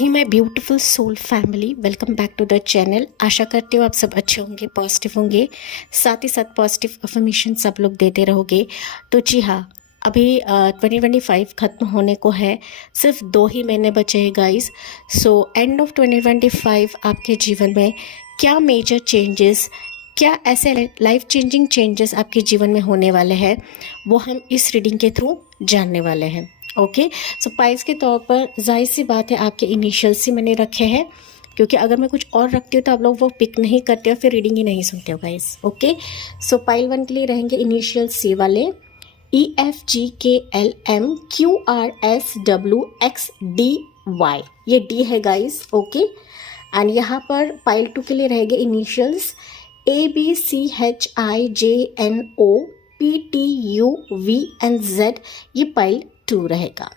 He my beautiful soul family, welcome back to the channel. आशा करती हूँ आप सब अच्छे होंगे, पॉजिटिव होंगे, साथ ही साथ पॉजिटिव अफर्मेशन सब लोग देते रहोगे। तो जी हाँ, अभी 2025 ख़त्म होने को है, सिर्फ 2 ही महीने बचे हैं गाइस। सो एंड ऑफ 2025 आपके जीवन में क्या मेजर चेंजेस, क्या ऐसे लाइफ चेंजिंग चेंजेस आपके जीवन में होने वाले हैं, वो हम इस रीडिंग के थ्रू जानने वाले हैं। ओके, सो पाइल्स के तौर पर जाहिर सी बात है आपके इनिशियल्स ही मैंने रखे हैं, क्योंकि अगर मैं कुछ और रखती हूँ तो आप लोग वो पिक नहीं करते हो, फिर रीडिंग ही नहीं सुनते हो गाइस। ओके, सो पाइल 1 के लिए रहेंगे इनिशियल सी वाले EFGKLMQRSWXDY, ये डी है गाइस। ओके, एंड यहाँ पर पाइल 2 के लिए रहेंगे इनिशियल्स ABCHIJNOPTUVNZ, ये पाइल 2 रहेगा।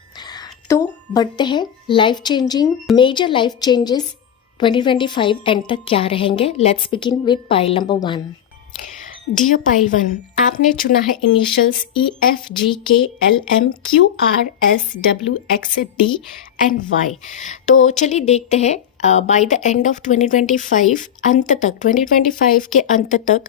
तो बढ़ते हैं, life changing major life changes 2025 end तक क्या रहेंगे। Let's begin with pile number 1। Dear pile 1, आपने चुना है इनिशियल्स EFGKLMQRSWXD तो चलिए देखते हैं बाय द एंड ऑफ 2025, अंत तक 2025 के अंत तक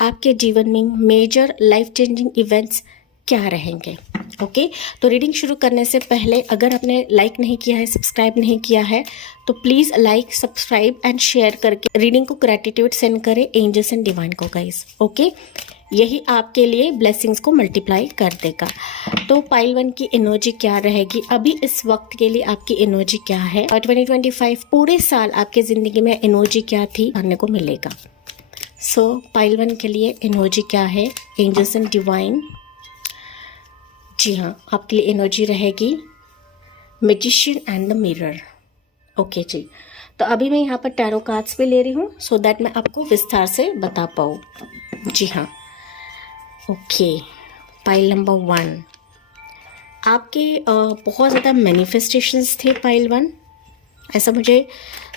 आपके जीवन में मेजर लाइफ चेंजिंग इवेंट्स क्या रहेंगे। ओके, तो रीडिंग शुरू करने से पहले अगर आपने लाइक नहीं किया है, सब्सक्राइब नहीं किया है, तो please like, subscribe and share करके रीडिंग को ग्रेटिट्यूड सेंड करें एंजल्स एंड डिवाइन को गाइस। ओके, यही आपके लिए ब्लेसिंग्स को मल्टीप्लाई कर देगा। तो पाइल 1 की एनर्जी क्या रहेगी अभी इस वक्त के लिए, आपकी एनर्जी क्या है, और 2025 पूरे साल आपके ज़िंदगी में एनर्जी क्या थी जानने को मिलेगा। सो पाइल 1 के लिए एनर्जी क्या है, एंजल्स एंड डिवाइन। जी हाँ, आपके लिए एनर्जी रहेगी magician and the mirror. Okay जी, तो अभी मैं यहाँ पर टैरो कार्ड्स भी ले रही हूँ सो दैट मैं आपको विस्तार से बता पाऊँ। जी हाँ, ओके, पाइल नंबर 1, आपके बहुत ज़्यादा मैनिफेस्टेशंस थे पाइल 1, ऐसा मुझे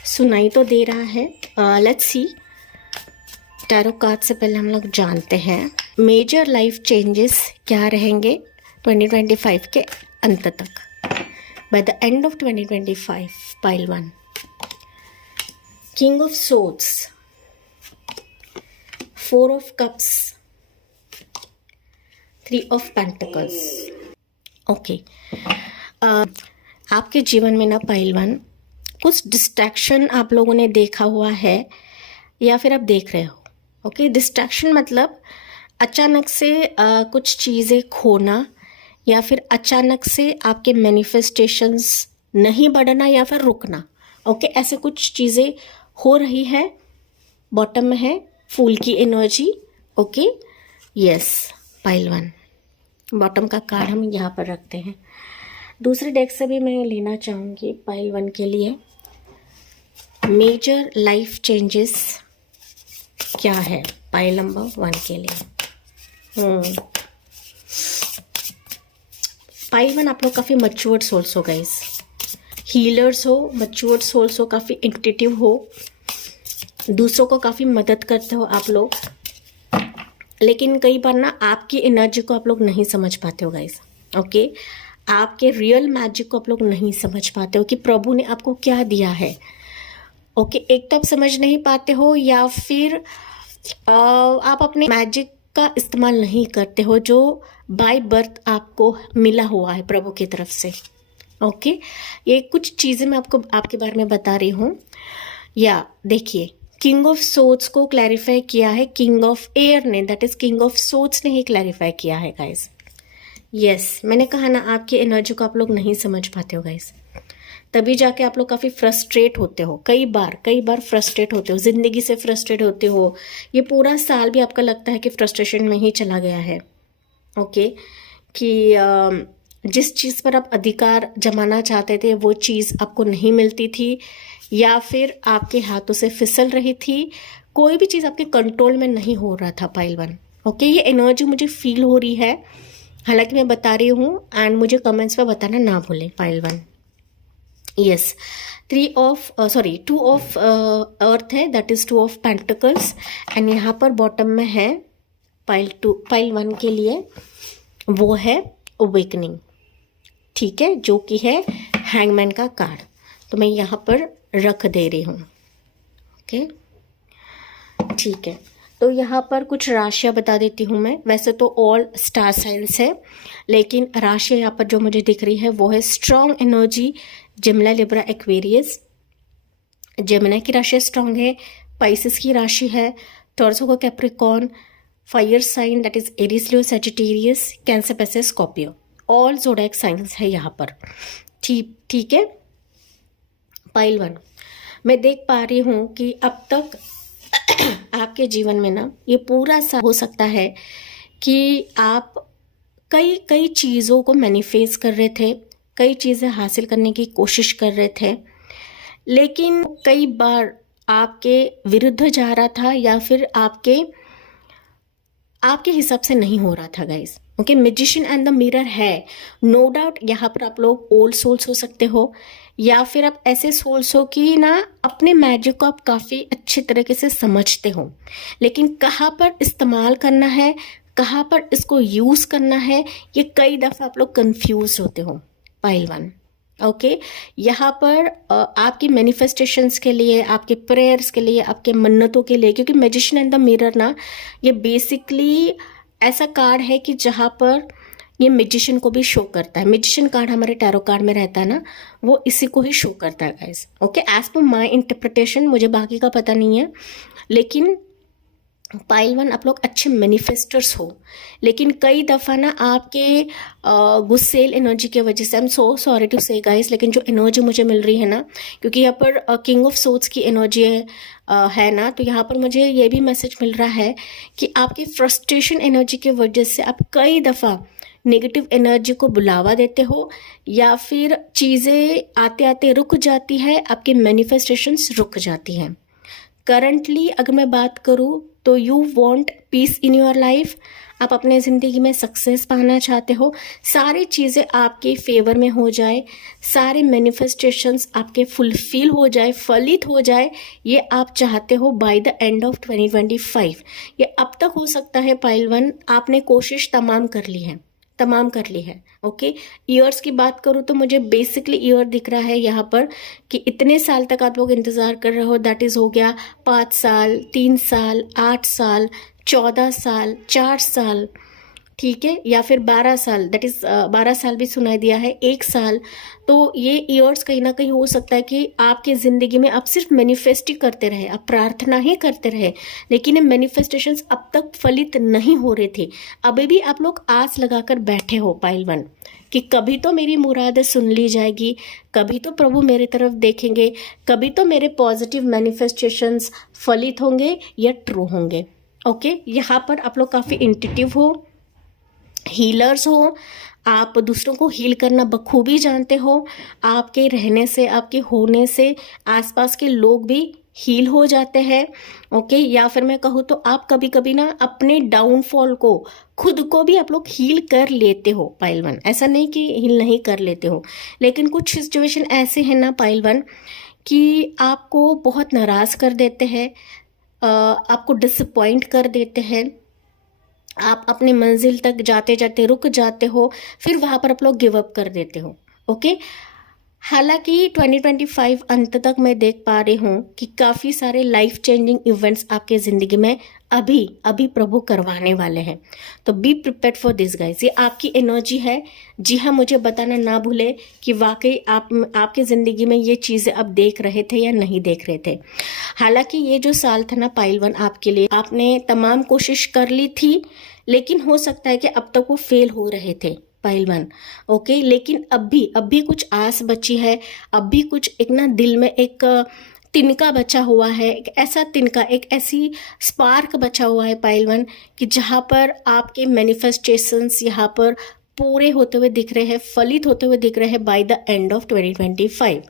सुनाई तो दे रहा है। लेट्स सी, टैरो कार्ड से पहले हम लोग जानते हैं मेजर लाइफ चेंजेस क्या रहेंगे 2025 के अंत तक, bye the end of 2025। Pile 1, king of swords, 4 of cups, 3 of pentacles. Okay, आपके जीवन में ना पाइल 1 कुछ डिस्ट्रैक्शन आप लोगों ने देखा हुआ है या फिर आप देख रहे हो। ओके, डिस्ट्रैक्शन मतलब अचानक से कुछ चीज़ें खोना, या फिर अचानक से आपके मैनिफेस्टेशंस नहीं बढ़ना या फिर रुकना। ओके, ऐसे कुछ चीज़ें हो रही है। बॉटम में है फूल की energy. Okay, yes, pile 1 bottom का कार्ड हम यहाँ पर रखते हैं। दूसरे डेक से भी मैं लेना चाहूँगी पाइल 1 के लिए मेजर लाइफ चेंजेस क्या है पाइल नंबर 1 के लिए। पाइल 1, आप लोग काफ़ी मच्योर्ड सोल्स हो गाइस, हीलर्स हो, मच्योर्ड सोल्स हो, काफ़ी इंट्यूटिव हो, दूसरों को काफ़ी मदद करते हो आप लोग, लेकिन कई बार ना आपकी एनर्जी को आप लोग नहीं समझ पाते हो गाइस। ओके, आपके रियल मैजिक को आप लोग नहीं समझ पाते हो कि प्रभु ने आपको क्या दिया है। ओके, एक तो आप समझ नहीं पाते हो, या फिर आप अपने मैजिक का इस्तेमाल नहीं करते हो जो बाय बर्थ आपको मिला हुआ है प्रभु की तरफ से। ओके, ये कुछ चीज़ें मैं आपको आपके बारे में बता रही हूँ। या देखिए, किंग ऑफ सोर्ड्स को क्लैरिफाई किया है किंग ऑफ एयर ने, that is king of swords ने ही क्लैरिफाई किया है गाइस। यस, मैंने कहा ना आपकी एनर्जी को आप लोग नहीं समझ पाते हो गाइस, तभी जाके आप लोग काफ़ी फ्रस्ट्रेट होते हो। कई बार फ्रस्ट्रेट होते हो, ज़िंदगी से फ्रस्ट्रेट होते हो। ये पूरा साल भी आपका लगता है कि फ्रस्ट्रेशन में ही चला गया है। ओके, कि जिस चीज़ पर आप अधिकार जमाना चाहते थे वो चीज़ आपको नहीं मिलती थी, या फिर आपके हाथों से फिसल रही थी, कोई भी चीज़ आपके कंट्रोल में नहीं हो रहा था पाइल 1। ओके, ये एनर्जी मुझे फील हो रही है, हालांकि मैं बता रही हूँ, एंड मुझे कमेंट्स में बताना ना भूलें पाइल 1। यस, 2 ऑफ अर्थ है, that is 2 of pentacles, and यहाँ पर बॉटम में है पाइल 1 के लिए वो है अवेकनिंग। ठीक है, जो कि है हैंगमैन का कार्ड। तो मैं यहाँ पर रख दे रही हूँ। ओके, ठीक है। तो यहाँ पर कुछ राशियाँ बता देती हूँ मैं। वैसे तो ऑल स्टार साइंस है, लेकिन राशियाँ यहाँ पर जो मुझे दिख रही है वो है strong energy Gemini, Libra, Aquarius. Gemini की राशि स्ट्रॉन्ग है, पाइसेस की राशि है, टॉरस को Capricorn, fire sign that is Aries, Leo, Sagittarius, Cancer, Pisces, Scorpio. All zodiac signs है यहाँ पर। ठीक है। पाइल 1, मैं देख पा रही हूँ कि अब तक आपके जीवन में ना ये पूरा सा हो सकता है कि आप कई कई चीज़ों को मैनिफेस्ट कर रहे थे, कई चीज़ें हासिल करने की कोशिश कर रहे थे, लेकिन कई बार आपके विरुद्ध जा रहा था या फिर आपके हिसाब से नहीं हो रहा था guys. Okay, magician and the mirror है, नो डाउट। यहाँ पर आप लोग ओल्ड सोल्स हो सकते हो या फिर आप ऐसे सोल्स हो कि ना अपने मैजिक को आप काफ़ी अच्छे तरीके से समझते हो, लेकिन कहाँ पर इस्तेमाल करना है, कहाँ पर इसको यूज़ करना है, ये कई दफ़ा आप लोग कंफ्यूज होते हो। पाइल 1, ओके, यहाँ पर आपकी मैनिफेस्टेशंस के लिए, आपके प्रेयर्स के लिए, आपके मन्नतों के लिए, क्योंकि मैजिशियन एंड द मिरर ना ये बेसिकली ऐसा कार्ड है कि जहाँ पर ये मैजिशियन को भी शो करता है। मैजिशियन कार्ड हमारे टैरो कार्ड में रहता है ना, वो इसी को ही शो करता है गाइस। ओके, एज पर माई इंटरप्रिटेशन, मुझे बाकी का पता नहीं है, लेकिन पाइल 1 आप लोग अच्छे मैनिफेस्टर्स हो, लेकिन कई दफ़ा ना आपके गुस्सेल एनर्जी की वजह से, I am so sorry to say guys, लेकिन जो एनर्जी मुझे मिल रही है ना, क्योंकि यहाँ पर किंग ऑफ सोर्ड्स की एनर्जी है ना, तो यहाँ पर मुझे ये भी मैसेज मिल रहा है कि आपकी फ्रस्ट्रेशन एनर्जी की वजह से आप कई दफ़ा नेगेटिव एनर्जी को बुलावा देते हो या फिर चीज़ें आते आते रुक जाती है, आपके मैनिफेस्टेशंस रुक जाती हैं। करंटली अगर मैं बात करूँ तो you want piece in your life, आप अपने ज़िंदगी में सक्सेस पाना चाहते हो, सारी चीज़ें आपके फेवर में हो जाए, सारे मैनिफेस्टेशंस आपके फुलफिल हो जाए, फलित हो जाए, ये आप चाहते हो बाय द एंड ऑफ 2025। ये अब तक हो सकता है पाइल 1, आपने कोशिश तमाम कर ली है। ओके, ईयर्स की बात करूँ तो मुझे बेसिकली ईयर दिख रहा है यहाँ पर कि इतने साल तक आप लोग इंतज़ार कर रहे हो, दैट इज़ हो गया 5 साल, 3 साल, 8 साल, 14 साल, 4 साल, ठीक है, या फिर 12 साल, दैट इज़ 12 साल भी सुनाई दिया है, 1 साल। तो ये ईयर्स कहीं ना कहीं हो सकता है कि आपकी ज़िंदगी में आप सिर्फ मैनिफेस्ट ही करते रहे, आप प्रार्थना ही करते रहे, लेकिन ये मैनिफेस्टेशंस अब तक फलित नहीं हो रहे थे। अभी भी आप लोग आस लगाकर बैठे हो पाइल 1 कि कभी तो मेरी मुरादें सुन ली जाएगी, कभी तो प्रभु मेरे तरफ देखेंगे, कभी तो मेरे पॉजिटिव मैनिफेस्टेशंस फलित होंगे या ट्रू होंगे। ओके, यहाँ पर आप लोग काफ़ी इंट्यूटिव हो, हीलर्स हो, आप दूसरों को हील करना बखूबी जानते हो, आपके रहने से, आपके होने से आसपास के लोग भी हील हो जाते हैं। ओके, या फिर मैं कहूँ तो आप कभी कभी ना अपने डाउनफॉल को, खुद को भी आप लोग हील कर लेते हो पाइल 1, ऐसा नहीं कि हील नहीं कर लेते हो, लेकिन कुछ सिचुएशन ऐसे हैं ना पाइल 1 कि आपको बहुत नाराज़ कर देते हैं, आपको डिसअपॉइंट कर देते हैं, आप अपनी मंजिल तक जाते जाते रुक जाते हो, फिर वहाँ पर आप लोग गिव अप कर देते हो। ओके, हालांकि 2025 अंत तक मैं देख पा रही हूँ कि काफ़ी सारे लाइफ चेंजिंग इवेंट्स आपके ज़िंदगी में अभी प्रभु करवाने वाले हैं, तो be prepared for this guys. ये आपकी एनर्जी है। जी हाँ, मुझे बताना ना भूले कि वाकई आपके ज़िंदगी में ये चीज़ें आप देख रहे थे या नहीं देख रहे थे। हालांकि ये जो साल था ना पाइल 1 आपके लिए, आपने तमाम कोशिश कर ली थी, लेकिन हो सकता है कि अब तक वो फेल हो रहे थे पाइल 1। ओके, लेकिन अब भी कुछ आस बची है, अब भी कुछ एक ना दिल में एक तिनका बचा हुआ है, एक ऐसा तिनका, एक ऐसी स्पार्क बचा हुआ है पाइल 1 कि जहाँ पर आपके मैनिफेस्टेशंस यहाँ पर पूरे होते हुए दिख रहे हैं, फलित होते हुए दिख रहे हैं bye the end of 2025।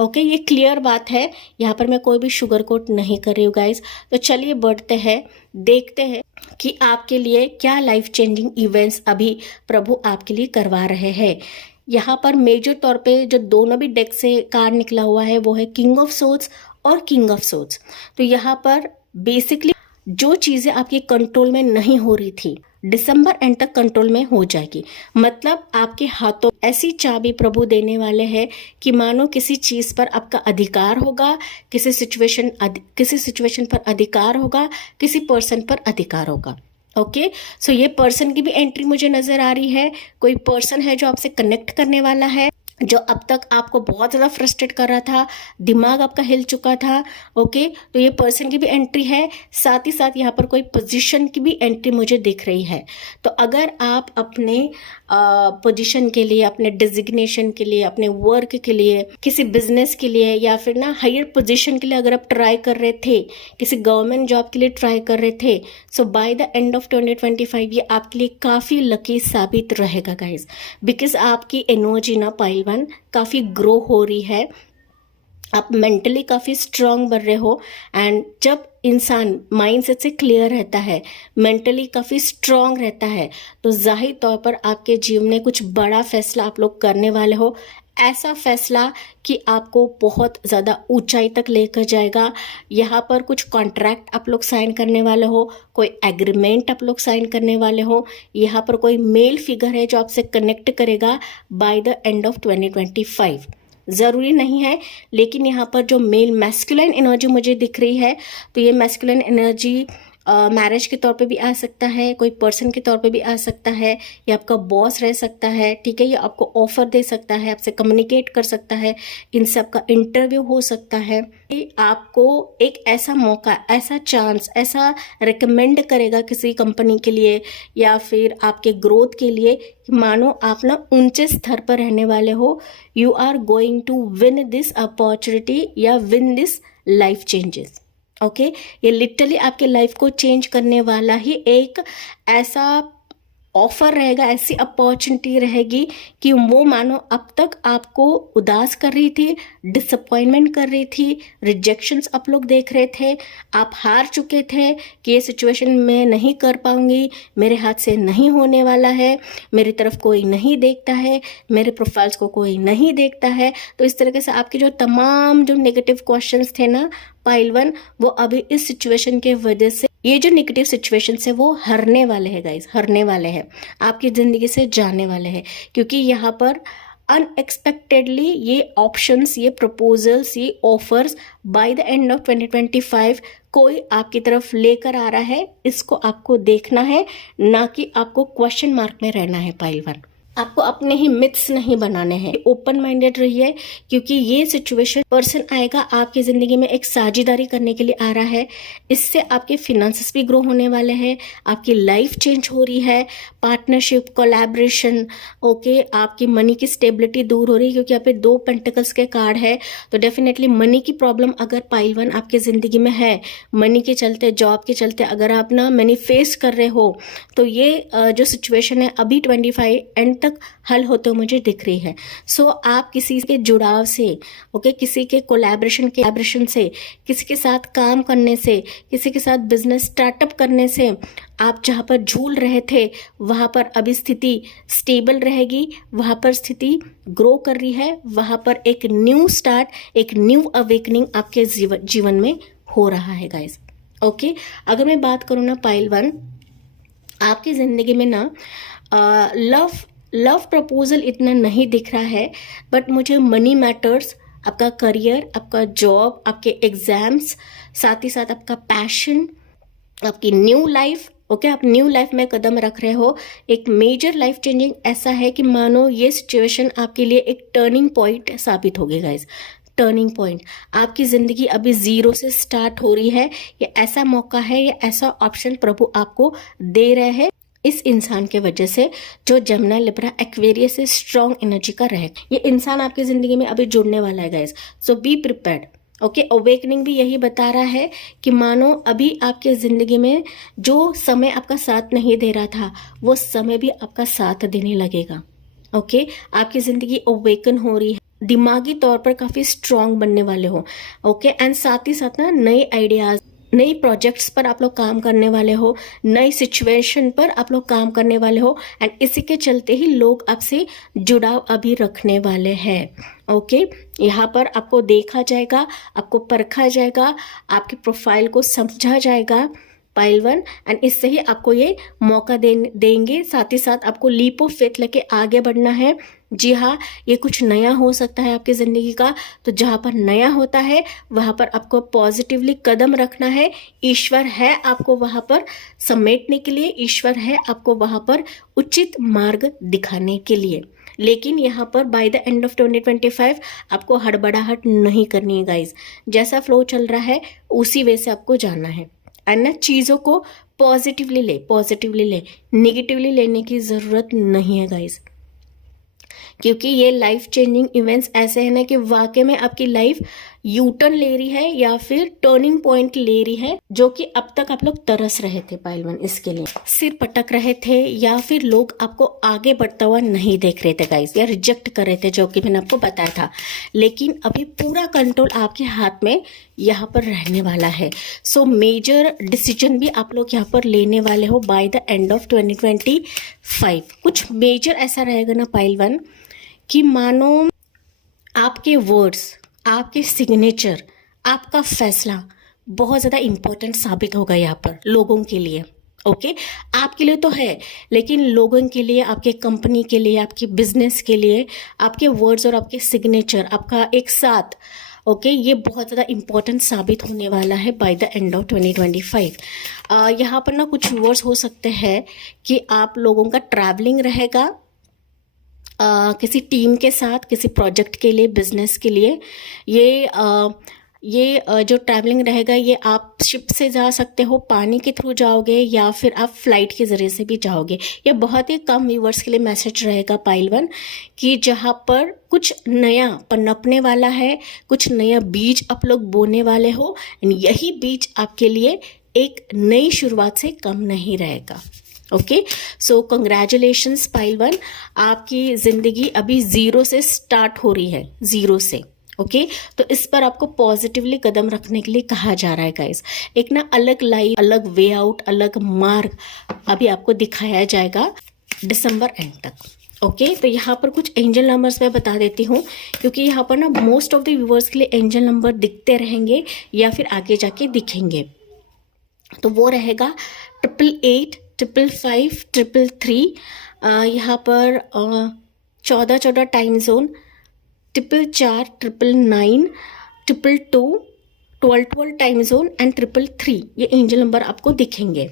Okay, ये क्लियर बात है, यहाँ पर मैं कोई भी शुगर कोट नहीं कर रही हूँ गाइज। तो चलिए बढ़ते हैं, देखते हैं कि आपके लिए क्या लाइफ चेंजिंग इवेंट्स अभी प्रभु आपके लिए करवा रहे हैं। यहाँ पर मेजर तौर पे जो दोनों भी डेक से कार्ड निकला हुआ है वो है किंग ऑफ सोर्ड्स और किंग ऑफ सोर्ड्स। तो यहाँ पर बेसिकली जो चीज़ें आपके कंट्रोल में नहीं हो रही थी, दिसंबर एंड तक कंट्रोल में हो जाएगी। मतलब आपके हाथों ऐसी चाबी प्रभु देने वाले हैं कि मानो किसी चीज पर आपका अधिकार होगा, किसी सिचुएशन पर अधिकार होगा, किसी पर्सन पर अधिकार होगा। ओके, सो ये पर्सन की भी एंट्री मुझे नजर आ रही है। कोई पर्सन है जो आपसे कनेक्ट करने वाला है, जो अब तक आपको बहुत ज़्यादा फ्रस्ट्रेट कर रहा था, दिमाग आपका हिल चुका था। ओके, तो ये पर्सन की भी एंट्री है, साथ ही साथ यहाँ पर कोई पोजीशन की भी एंट्री मुझे दिख रही है। तो अगर आप अपने पोजीशन के लिए, अपने डिजिग्नेशन के लिए, अपने वर्क के लिए, किसी बिजनेस के लिए या फिर ना हायर पोजीशन के लिए अगर आप ट्राई कर रहे थे, किसी गवर्नमेंट जॉब के लिए ट्राई कर रहे थे, सो बाय द एंड ऑफ 2025 ये आपके लिए काफ़ी लकी साबित रहेगा गाइज, बिकॉज आपकी एनर्जी ना पाइल काफी ग्रो हो रही है, आप मेंटली काफी स्ट्रांग बन रहे हो। एंड जब इंसान माइंडसेट से क्लियर रहता है, मेंटली काफी स्ट्रांग रहता है, तो जाहिर तौर पर आपके जीवन में कुछ बड़ा फैसला आप लोग करने वाले हो। ऐसा फैसला कि आपको बहुत ज़्यादा ऊंचाई तक लेकर जाएगा। यहाँ पर कुछ कॉन्ट्रैक्ट आप लोग साइन करने वाले हो, कोई एग्रीमेंट आप लोग साइन करने वाले हो। यहाँ पर कोई मेल फिगर है जो आपसे कनेक्ट करेगा बाय द एंड ऑफ 2025। ज़रूरी नहीं है, लेकिन यहाँ पर जो मेल मैस्कुलिन एनर्जी मुझे दिख रही है, तो ये मैस्कुलिन एनर्जी मैरिज के तौर पे भी आ सकता है, कोई पर्सन के तौर पे भी आ सकता है, या आपका बॉस रह सकता है, ठीक है, या आपको ऑफर दे सकता है, आपसे कम्युनिकेट कर सकता है, इन सब का इंटरव्यू हो सकता है। ये आपको एक ऐसा मौका, ऐसा चांस, ऐसा रिकमेंड करेगा किसी कंपनी के लिए या फिर आपके ग्रोथ के लिए, मानो आप ना ऊंचे स्तर पर रहने वाले हो। You are going to win this opportunity या win this life changes. Okay, ये लिटरली आपके लाइफ को चेंज करने वाला ही एक ऐसा ऑफर रहेगा, ऐसी अपॉर्चुनिटी रहेगी कि वो मानो अब तक आपको उदास कर रही थी, डिसअपॉइंटमेंट कर रही थी, रिजेक्शंस आप लोग देख रहे थे, आप हार चुके थे कि ये सिचुएशन मैं नहीं कर पाऊंगी, मेरे हाथ से नहीं होने वाला है, मेरी तरफ कोई नहीं देखता है, मेरे प्रोफाइल्स को कोई नहीं देखता है। तो इस तरीके से आपके जो तमाम जो नेगेटिव क्वेश्चंस थे ना पाइल वन, वो अभी इस सिचुएशन के वजह से, ये जो नेगेटिव सिचुएशन है वो हरने वाले हैं गाइस, हरने वाले हैं, आपकी जिंदगी से जाने वाले हैं। क्योंकि यहाँ पर अनएक्सपेक्टेडली ये ऑप्शंस, ये प्रपोजल्स, ये offers bye the end of 2025 कोई आपकी तरफ लेकर आ रहा है। इसको आपको देखना है, ना कि आपको क्वेश्चन मार्क में रहना है पाइल वन। आपको अपने ही मिथ्स नहीं बनाने हैं। ओपन माइंडेड रहिए, क्योंकि ये सिचुएशन पर्सन आएगा आपकी जिंदगी में एक साझेदारी करने के लिए आ रहा है। इससे आपके फिनेंसेस भी ग्रो होने वाले हैं, आपकी लाइफ चेंज हो रही है, पार्टनरशिप, कोलैबोरेशन, ओके, आपकी मनी की स्टेबिलिटी दूर हो रही है, क्योंकि यहाँ पे 2 पेंटिकल्स के कार्ड है। तो डेफिनेटली मनी की प्रॉब्लम अगर पाइल वन आपके जिंदगी में है, मनी के चलते, जॉब के चलते अगर आप ना मनी फेस कर रहे हो, तो ये जो सिचुएशन है अभी 25 एंड तक हल होते हुए मुझे दिख रही है। सो आप किसी के जुड़ाव से, ओके, किसी के कोलैबोरेशन से, किसी के साथ काम करने से, किसी के साथ बिजनेस स्टार्टअप करने से, आप जहाँ पर झूल रहे थे वहाँ पर अभी स्थिति स्टेबल रहेगी, वहाँ पर स्थिति ग्रो कर रही है, वहाँ पर एक न्यू स्टार्ट, एक न्यू अवेकनिंग आपके जीवन में हो रहा है गाइस। ओके, अगर मैं बात करूँ ना पाइल वन, आपकी जिंदगी में ना लव प्रपोजल इतना नहीं दिख रहा है, बट मुझे मनी मैटर्स, आपका करियर, आपका जॉब, आपके एग्जाम्स, साथ ही साथ आपका पैशन, आपकी न्यू लाइफ, ओके, आप न्यू लाइफ में कदम रख रहे हो, एक मेजर लाइफ चेंजिंग ऐसा है कि मानो ये सिचुएशन आपके लिए एक टर्निंग पॉइंट साबित होगी गाइस। टर्निंग पॉइंट, आपकी जिंदगी अभी 0 से स्टार्ट हो रही है। ये ऐसा मौका है, ये ऐसा ऑप्शन प्रभु आपको दे रहे हैं इस इंसान के वजह से, जो जमुना, लिब्रा, एक्वेरियस से स्ट्रॉन्ग एनर्जी का रहे। ये इंसान आपकी जिंदगी में अभी जुड़ने वाला है guys, so be prepared. Okay, awakening भी यही बता रहा है कि मानो अभी आपके जिंदगी में जो समय आपका साथ नहीं दे रहा था, वो समय भी आपका साथ देने लगेगा। ओके, आपकी जिंदगी अवेकन हो रही है, दिमागी तौर पर काफी स्ट्रांग बनने वाले हो। ओके, एंड साथ ही साथ ना नए आइडियाज, नई प्रोजेक्ट्स पर आप लोग काम करने वाले हो, नई सिचुएशन पर आप लोग काम करने वाले हो, एंड इसी के चलते ही लोग आपसे जुड़ाव अभी रखने वाले हैं। ओके, यहाँ पर आपको देखा जाएगा, आपको परखा जाएगा, आपके प्रोफाइल को समझा जाएगा, पाइल वन, एंड इससे ही आपको ये मौका देंगे, साथ ही साथ आपको लीप ऑफ फेथ लेके आगे बढ़ना है। जी हाँ, ये कुछ नया हो सकता है आपकी ज़िंदगी का, तो जहाँ पर नया होता है वहाँ पर आपको पॉजिटिवली कदम रखना है। ईश्वर है आपको वहाँ पर समेटने के लिए, ईश्वर है आपको वहाँ पर उचित मार्ग दिखाने के लिए। लेकिन यहाँ पर बाय द एंड ऑफ 2025 आपको हड़बड़ाहट नहीं करनी है गाइज। जैसा फ्लो चल रहा है उसी वे से आपको जाना है, एंड ना चीज़ों को पॉजिटिवली ले, निगेटिवली लेने की ज़रूरत नहीं है गाइज। क्योंकि ये लाइफ चेंजिंग इवेंट्स ऐसे हैं ना कि वाकई में आपकी लाइफ यू टर्न ले रही है या फिर टर्निंग पॉइंट ले रही है, जो कि अब तक आप लोग तरस रहे थे पाइल वन इसके लिए, सिर पटक रहे थे, या फिर लोग आपको आगे बढ़ता हुआ नहीं देख रहे थे गाइस, या रिजेक्ट कर रहे थे, जो कि मैंने आपको बताया था। लेकिन अभी पूरा कंट्रोल आपके हाथ में यहाँ पर रहने वाला है। सो मेजर डिसीजन भी आप लोग यहाँ पर लेने वाले हो बाय द एंड ऑफ 2025। कुछ मेजर ऐसा रहेगा ना पाइल वन कि मानो आपके वर्ड्स, आपके सिग्नेचर, आपका फैसला बहुत ज़्यादा इम्पोर्टेंट साबित होगा यहाँ पर लोगों के लिए। ओके, आपके लिए तो है, लेकिन लोगों के लिए, आपके कंपनी के लिए, आपके बिजनेस के लिए, आपके वर्ड्स और आपके सिग्नेचर, आपका एक साथ, ओके, ये बहुत ज़्यादा इम्पोर्टेंट साबित होने वाला है बाय द एंड ऑफ 2025। यहाँ पर ना कुछ वर्ड्स हो सकते हैं कि आप लोगों का ट्रैवलिंग रहेगा किसी टीम के साथ, किसी प्रोजेक्ट के लिए, बिजनेस के लिए। ये जो ट्रैवलिंग रहेगा ये आप शिप से जा सकते हो, पानी के थ्रू जाओगे, या फिर आप फ्लाइट के ज़रिए से भी जाओगे। ये बहुत ही कम व्यूअर्स के लिए मैसेज रहेगा पाइल वन कि जहाँ पर कुछ नया पनपने वाला है, कुछ नया बीज आप लोग बोने वाले हो, यही बीज आपके लिए एक नई शुरुआत से कम नहीं रहेगा। ओके, सो कंग्रेचुलेशंस पाइल वन, आपकी ज़िंदगी अभी ज़ीरो से स्टार्ट हो रही है, ज़ीरो से। ओके, तो इस पर आपको पॉजिटिवली कदम रखने के लिए कहा जा रहा है गाइस। एक ना अलग लाइफ, अलग वे आउट, अलग मार्ग अभी आपको दिखाया जाएगा दिसंबर एंड तक। ओके, तो यहाँ पर कुछ एंजल नंबर्स मैं बता देती हूँ, क्योंकि यहाँ पर ना मोस्ट ऑफ द व्यूअर्स के लिए एंजल नंबर दिखते रहेंगे या फिर आगे जाके दिखेंगे। तो वो रहेगा 888, 555, 333, यहाँ पर 14 time zone, 444, 999, 222, 12 time zone and 333, ये एंजल नंबर आपको दिखेंगे।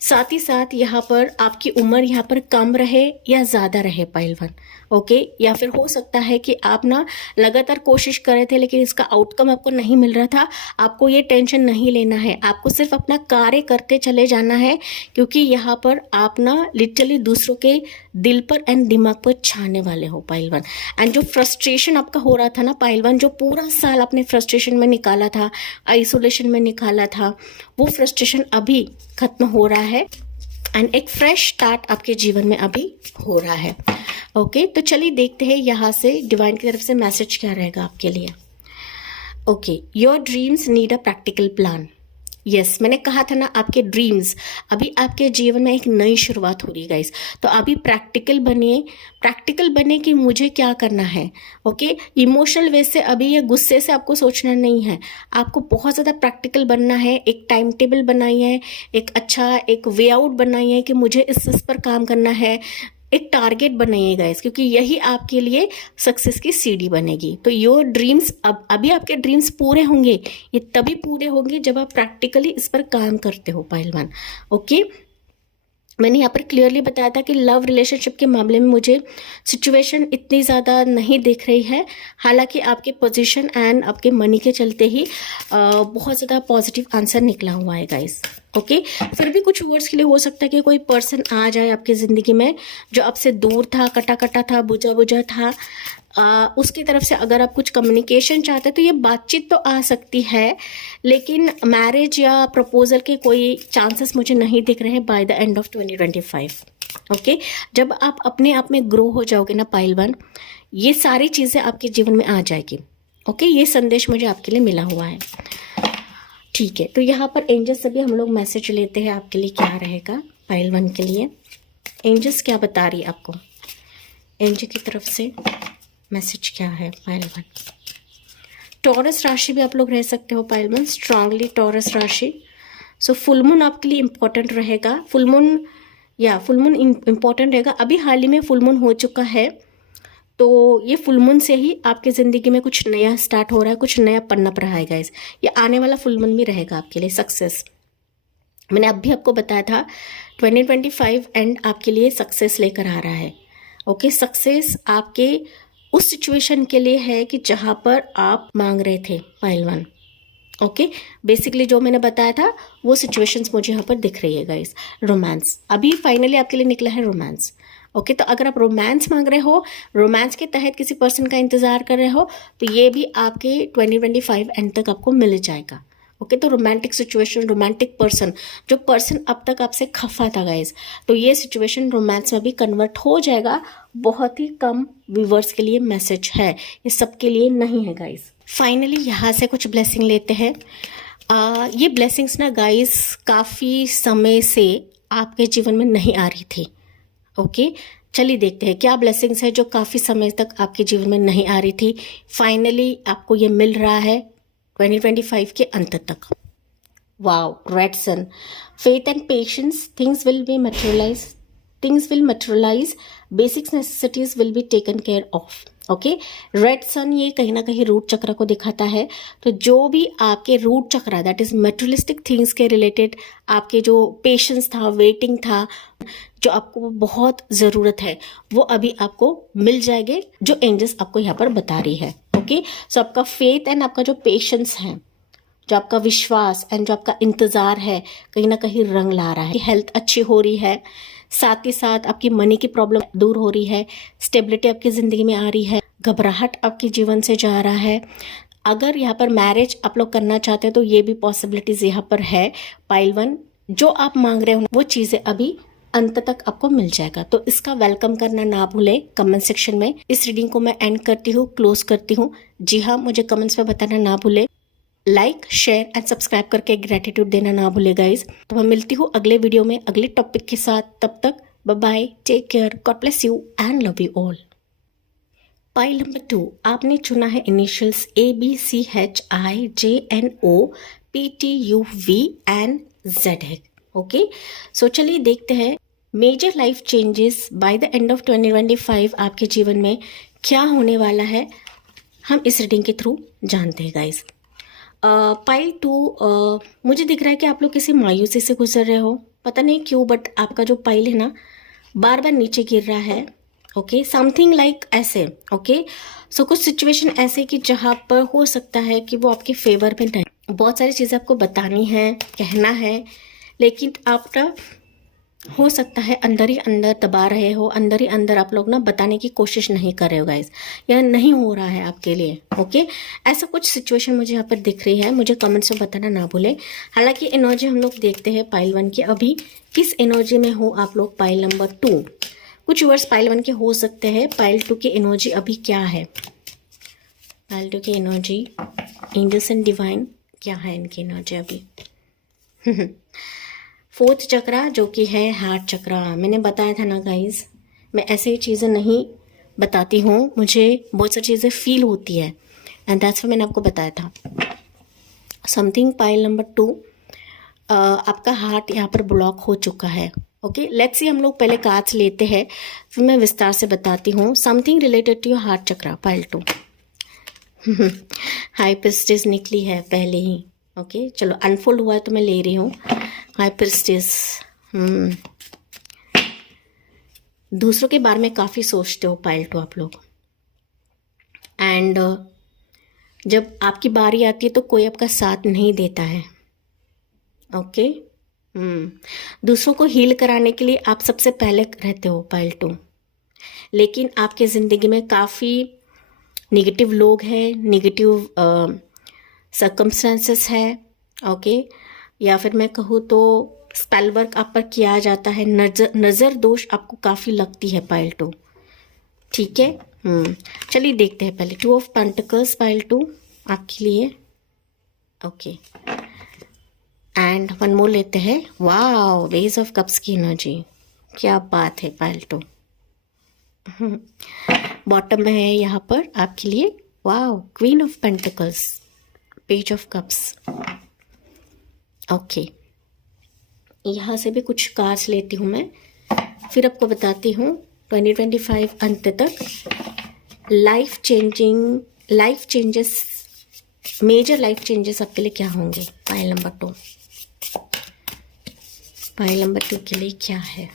साथ ही साथ यहाँ पर आपकी उम्र यहाँ पर कम रहे या ज़्यादा रहे पाइल वन। ओके, या फिर हो सकता है कि आप ना लगातार कोशिश कर रहे थे लेकिन इसका आउटकम आपको नहीं मिल रहा था। आपको ये टेंशन नहीं लेना है, आपको सिर्फ अपना कार्य करते चले जाना है, क्योंकि यहाँ पर आप ना लिटरली दूसरों के दिल पर एंड दिमाग पर छाने वाले हो पाइल वन। एंड जो फ्रस्ट्रेशन आपका हो रहा था ना पाइल वन, जो पूरा साल आपने फ्रस्ट्रेशन में निकाला था, आइसोलेशन में निकाला था, वो फ्रस्ट्रेशन अभी खत्म हो रहा है एंड एक फ्रेश स्टार्ट आपके जीवन में अभी हो रहा है। ओके, तो चलिए देखते हैं यहाँ से डिवाइन की तरफ से मैसेज क्या रहेगा आपके लिए। Okay, your dreams need a practical plan. Yes, मैंने कहा था ना आपके ड्रीम्स, अभी आपके जीवन में एक नई शुरुआत हो रही है गाइस। तो अभी प्रैक्टिकल बने कि मुझे क्या करना है। ओके, इमोशनल वे से अभी या गुस्से से आपको सोचना नहीं है, आपको बहुत ज़्यादा प्रैक्टिकल बनना है। एक टाइम टेबल बनाइए, एक अच्छा एक वे आउट बनाइए कि मुझे इस पर काम करना है, एक टारगेट बनाइएगा गाइस, क्योंकि यही आपके लिए सक्सेस की सीढ़ी बनेगी। तो योर ड्रीम्स, अभी आपके ड्रीम्स पूरे होंगे, ये तभी पूरे होंगे जब आप प्रैक्टिकली इस पर काम करते हो पहलवान। ओके, मैंने यहाँ पर क्लियरली बताया था कि लव रिलेशनशिप के मामले में मुझे सिचुएशन इतनी ज़्यादा नहीं दिख रही है, हालांकि आपके पोजीशन एंड आपके मनी के चलते ही बहुत ज़्यादा पॉजिटिव आंसर निकला हुआ है गाइस। ओके, फिर भी कुछ वर्ड्स के लिए हो सकता है कि कोई पर्सन आ जाए आपकी ज़िंदगी में जो आपसे दूर था, कटा था, बुझा था, उसकी तरफ से अगर आप कुछ कम्युनिकेशन चाहते हैं तो ये बातचीत तो आ सकती है, लेकिन मैरिज या प्रपोजल के कोई चांसेस मुझे नहीं दिख रहे हैं bye the end of 2025। Okay, जब आप अपने आप में ग्रो हो जाओगे ना पाइल वन, ये सारी चीज़ें आपके जीवन में आ जाएगी। ओके, ये संदेश मुझे आपके लिए मिला हुआ है। ठीक है, तो यहाँ पर एंजल्स से भी हम लोग मैसेज लेते हैं आपके लिए क्या रहेगा पाइल वन के लिए। एंजल्स क्या बता रही है आपको, एंजल की तरफ से मैसेज क्या है पाइल वन। टॉरस राशि भी आप लोग रह सकते हो पाइल वन, स्ट्रांगली टॉरस राशि, सो फुल मून आपके लिए इम्पोर्टेंट रहेगा। फुल मून इम्पोर्टेंट रहेगा। अभी हाल ही में फुल मून हो चुका है, तो ये फुल मून से ही आपकी ज़िंदगी में कुछ नया स्टार्ट हो रहा है, कुछ नया पनप रहा है गाइस। ये आने वाला फुल मून भी रहेगा आपके लिए सक्सेस। मैंने अभी आपको बताया था 2025 एंड आपके लिए सक्सेस लेकर आ रहा है। ओके, सक्सेस आपके उस सिचुएशन के लिए है कि जहाँ पर आप मांग रहे थे पाइल 1। ओके, बेसिकली जो मैंने बताया था वो सिचुएशंस मुझे यहाँ पर दिख रही है गाइस। रोमांस अभी फाइनली आपके लिए निकला है, रोमांस। ओके, तो अगर आप रोमांस मांग रहे हो, रोमांस के तहत किसी पर्सन का इंतजार कर रहे हो, तो ये भी आपके 2025 एंड तक आपको मिल जाएगा। ओके, तो रोमांटिक सिचुएशन, रोमांटिक पर्सन, जो पर्सन अब तक आपसे खफा था गाइस, तो ये सिचुएशन रोमांस में भी कन्वर्ट हो जाएगा। बहुत ही कम व्यूवर्स के लिए मैसेज है, ये सबके लिए नहीं है गाइस। फाइनली यहाँ से कुछ ब्लेसिंग लेते हैं। ये ब्लेसिंग्स ना गाइस काफ़ी समय से आपके जीवन में नहीं आ रही थी। ओके, चलिए देखते हैं क्या ब्लेसिंग्स है जो काफ़ी समय तक आपके जीवन में नहीं आ रही थी। फाइनली आपको ये मिल रहा है 2025 के अंत तक। Wow, red sun, faith and patience, things will materialize, basics necessities will be taken care of. Okay, red sun ये कहीं ना कहीं रूट चक्र को दिखाता है। तो जो भी आपके रूट चक्र, दैट इज मटेरियलिस्टिक थिंग्स के रिलेटेड आपके जो पेशेंस था, वेटिंग था, जो आपको बहुत ज़रूरत है, वो अभी आपको मिल जाएंगे, जो एंजल्स आपको यहाँ पर बता रही है। ओके, सो आपका फेथ एंड आपका जो पेशेंस है, जो आपका विश्वास एंड जो आपका इंतज़ार है, कहीं ना कहीं रंग ला रहा है। हेल्थ अच्छी हो रही है, साथ ही साथ आपकी मनी की प्रॉब्लम दूर हो रही है, स्टेबिलिटी आपकी ज़िंदगी में आ रही है, घबराहट आपके जीवन से जा रहा है। अगर यहाँ पर मैरिज आप लोग करना चाहते हैं तो ये भी पॉसिबिलिटीज़ यहाँ पर है। पाइल 1 जो आप मांग रहे हो वो चीज़ें अभी अंत तक आपको मिल जाएगा, तो इसका वेलकम करना ना भूलें कमेंट सेक्शन में। इस रीडिंग को मैं एंड करती हूँ, क्लोज करती हूँ। जी हाँ, मुझे कमेंट्स में बताना ना भूलें, लाइक शेयर एंड सब्सक्राइब करके ग्रेटिट्यूड देना ना भूले गाइज। तो मैं मिलती हूँ अगले वीडियो में अगले टॉपिक के साथ। तब तक bye bye, take care, God bless you and love you all. Pile number 2 आपने चुना है इनिशियल्स ABCHIJNOPTUVNZ। ओके, सो चलिए देखते हैं major life changes by the end of 2025 आपके जीवन में क्या होने वाला है, हम इस रीडिंग के थ्रू जानते हैं गाइज। पाइल 2 मुझे दिख रहा है कि आप लोग किसी मायूसी से गुजर रहे हो, पता नहीं क्यों, बट आपका जो पाइल है ना बार बार नीचे गिर रहा है। ओके, समथिंग लाइक ऐसे। ओके, सो कुछ सिचुएशन ऐसे कि जहाँ पर हो सकता है कि वो आपके फेवर में नहीं। बहुत सारी चीज़ें आपको बतानी है, कहना है, लेकिन आप ना हो सकता है अंदर ही अंदर दबा रहे हो, अंदर ही अंदर आप लोग ना बताने की कोशिश नहीं कर रहे हो गाइस, या नहीं हो रहा है आपके लिए। ओके, ऐसा कुछ सिचुएशन मुझे यहाँ पर दिख रही है, मुझे कमेंट्स में बताना ना भूलें। हालांकि एनर्जी हम लोग देखते हैं पाइल 1 की, अभी किस एनर्जी में हो आप लोग। पाइल नंबर 2 कुछ वर्ड्स पाइल 1 के हो सकते हैं, पाइल 2 की एनर्जी अभी क्या है, पाइल 2 की एनर्जी, एंजल्स एंड डिवाइन क्या है इनकी एनर्जी अभी। 4th चक्रा जो कि है हार्ट चक्रा। मैंने बताया था ना गाइज, मैं ऐसे ही चीज़ें नहीं बताती हूँ, मुझे बहुत सारी चीज़ें फील होती है एंड दैट्स व्हाई मैंने आपको बताया था। समथिंग पाइल नंबर 2 आपका हार्ट यहाँ पर ब्लॉक हो चुका है। ओके, लेट्स सी, हम लोग पहले कार्ड्स लेते हैं, फिर मैं विस्तार से बताती हूँ। Something related to your heart chakra, pile 2। High priestess निकली है पहले ही। ओके, चलो अनफोल्ड हुआ है तो मैं ले रही हूँ। हाई प्रिस्टेस, दूसरों के बारे में काफ़ी सोचते हो पाइल 2 आप लोग, एंड जब आपकी बारी आती है तो कोई आपका साथ नहीं देता है। ओके, दूसरों को हील कराने के लिए आप सबसे पहले रहते हो पाइल 2, लेकिन आपके ज़िंदगी में काफ़ी नेगेटिव लोग हैं, नेगेटिव सर्कमस्टेंसेस है। ओके, या फिर मैं कहूँ तो स्पेल वर्क आप पर किया जाता है, नज़र दोष आपको काफ़ी लगती है पाइल 2। ठीक है, चलिए देखते हैं पहले 2 ऑफ पेंटिकल्स पाइल 2 आपके लिए। ओके, एंड वन मोर लेते हैं। वाओ, वेज ऑफ कप्स की एनर्जी, क्या बात है पाइल 2। बॉटम में है यहाँ पर आपके लिए, wow, queen of pentacles, page of cups. Okay, यहाँ से भी कुछ कार्ड्स लेती हूँ मैं, फिर आपको बताती हूँ 2025 अंत तक life changes, major life changes आपके लिए क्या होंगे। पाइल नंबर 2, पाइल नंबर 2 के लिए क्या है।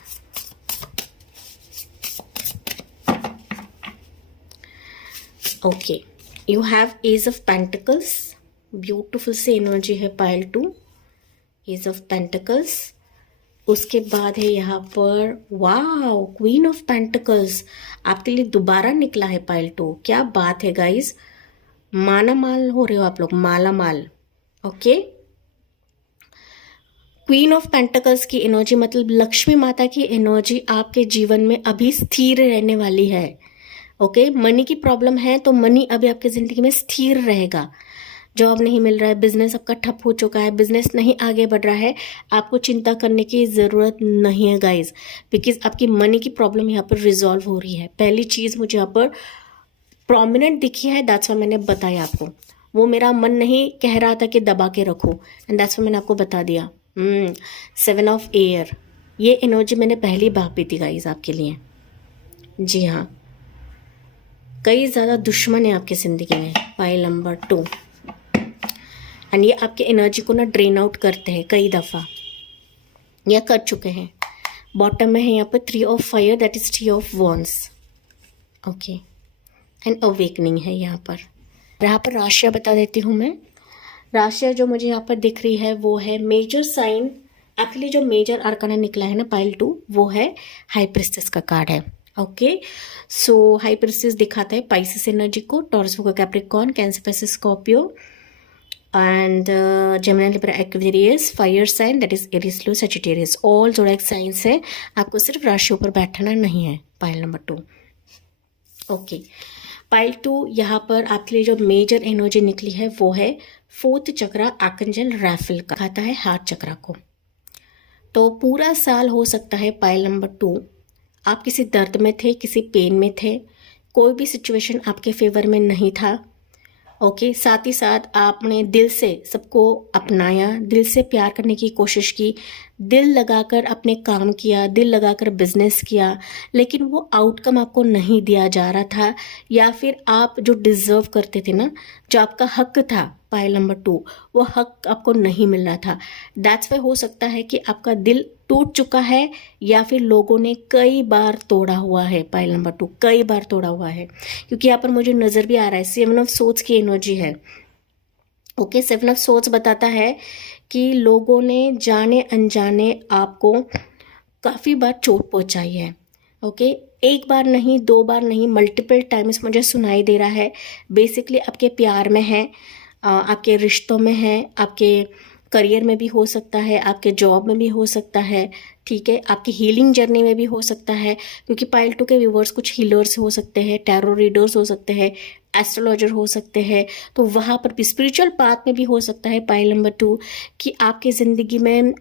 Okay, you have ace of pentacles, beautiful सी एनर्जी है पाइल 2, एज ऑफ पेंटिकल्स। उसके बाद है यहाँ पर वाओ क्वीन ऑफ पेंटिकल्स, आपके लिए दोबारा निकला है पाइल 2। क्या बात है गाइस, माला माल हो रहे हो आप लोग, माला माल। ओके, क्वीन ऑफ पेंटिकल्स की एनर्जी मतलब लक्ष्मी माता की एनर्जी आपके जीवन में अभी स्थिर रहने वाली है। ओके, मनी की प्रॉब्लम है तो मनी अभी आपकी जिंदगी में स्थिर रहेगा। जॉब नहीं मिल रहा है, बिजनेस आपका ठप हो चुका है, बिजनेस नहीं आगे बढ़ रहा है, आपको चिंता करने की ज़रूरत नहीं है गाइज, बिकॉज आपकी मनी की प्रॉब्लम यहाँ पर रिजॉल्व हो रही है। पहली चीज़ मुझे यहाँ पर प्रोमिनेंट दिखी है, दैट्स व्हाई मैंने बताया आपको। वो मेरा मन नहीं कह रहा था कि दबा के रखो, एंड दैट्स व्हाई मैंने आपको बता दिया। 7 ऑफ एयर, ये एनर्जी मैंने पहली भापी थी गाइज आपके लिए। जी हाँ, कई ज़्यादा दुश्मन है आपकी ज़िंदगी में, पाइल नंबर 2, एंड ये आपके एनर्जी को ना ड्रेन आउट करते हैं कई दफ़ा, या कर चुके हैं। बॉटम में है यहाँ पर 3 of fire, that is 3 of wands. Okay, and awakening है यहाँ पर। राशियाँ बता देती हूँ मैं। राशियाँ जो मुझे यहाँ पर दिख रही है वो है मेजर साइन, आपके लिए जो मेजर आर्काना निकला है ना पाइल 2, वो है हाई प्रिस्टेस का कार्ड है। ओके, सो हाई प्रिस्टेस दिखाता है पाइसेस एनर्जी को, टॉरस को, Capricorn, Cancer, Pisces, Scorpio and Gemini, Libra, Aquarius, fire sign that is Aries, Leo, Sagittarius, all zodiac signs है। आपको सिर्फ राशियों पर बैठना नहीं है। Pile number 2। ओके, पाइल 2 यहाँ पर आपके लिए जो मेजर एनर्जी निकली है वो है 4th चक्रा, आर्कएंजल राफेल का, खाता है हार्ट चक्रा को। तो पूरा साल हो सकता है पाइल नंबर 2 आप किसी दर्द में थे, किसी पेन में थे, कोई भी सिचुएशन आपके फेवर में नहीं था। ओके, साथ ही साथ आपने दिल से सबको अपनाया, दिल से प्यार करने की कोशिश की, दिल लगाकर अपने काम किया, दिल लगाकर बिजनेस किया, लेकिन वो आउटकम आपको नहीं दिया जा रहा था, या फिर आप जो डिज़र्व करते थे ना, जो आपका हक था पाइल नंबर 2, वो हक आपको नहीं मिल रहा था। दैट्स वाई हो सकता है कि आपका दिल टूट चुका है, या फिर लोगों ने कई बार तोड़ा हुआ है। पाइल नंबर 2 कई बार तोड़ा हुआ है, क्योंकि यहाँ पर मुझे नज़र भी आ रहा है 7 ऑफ सोर्ड्स की एनर्जी है। ओके, 7 ऑफ सोर्ड्स बताता है कि लोगों ने जाने अनजाने आपको काफ़ी बार चोट पहुंचाई है। ओके, एक बार नहीं, 2 बार नहीं, मल्टीपल टाइम्स मुझे सुनाई दे रहा है। बेसिकली आपके प्यार में है, आपके रिश्तों में है, आपके करियर में भी हो सकता है, आपके जॉब में भी हो सकता है, ठीक है, आपकी हीलिंग जर्नी में भी हो सकता है, क्योंकि पाइल 2 के व्यूवर्स कुछ हीलर्स हो सकते हैं, टैरो रीडर्स हो सकते हैं, एस्ट्रोलॉजर हो सकते हैं, तो वहाँ पर भी स्पिरिचुअल पाथ में भी हो सकता है पाइल नंबर 2 कि आपकी ज़िंदगी में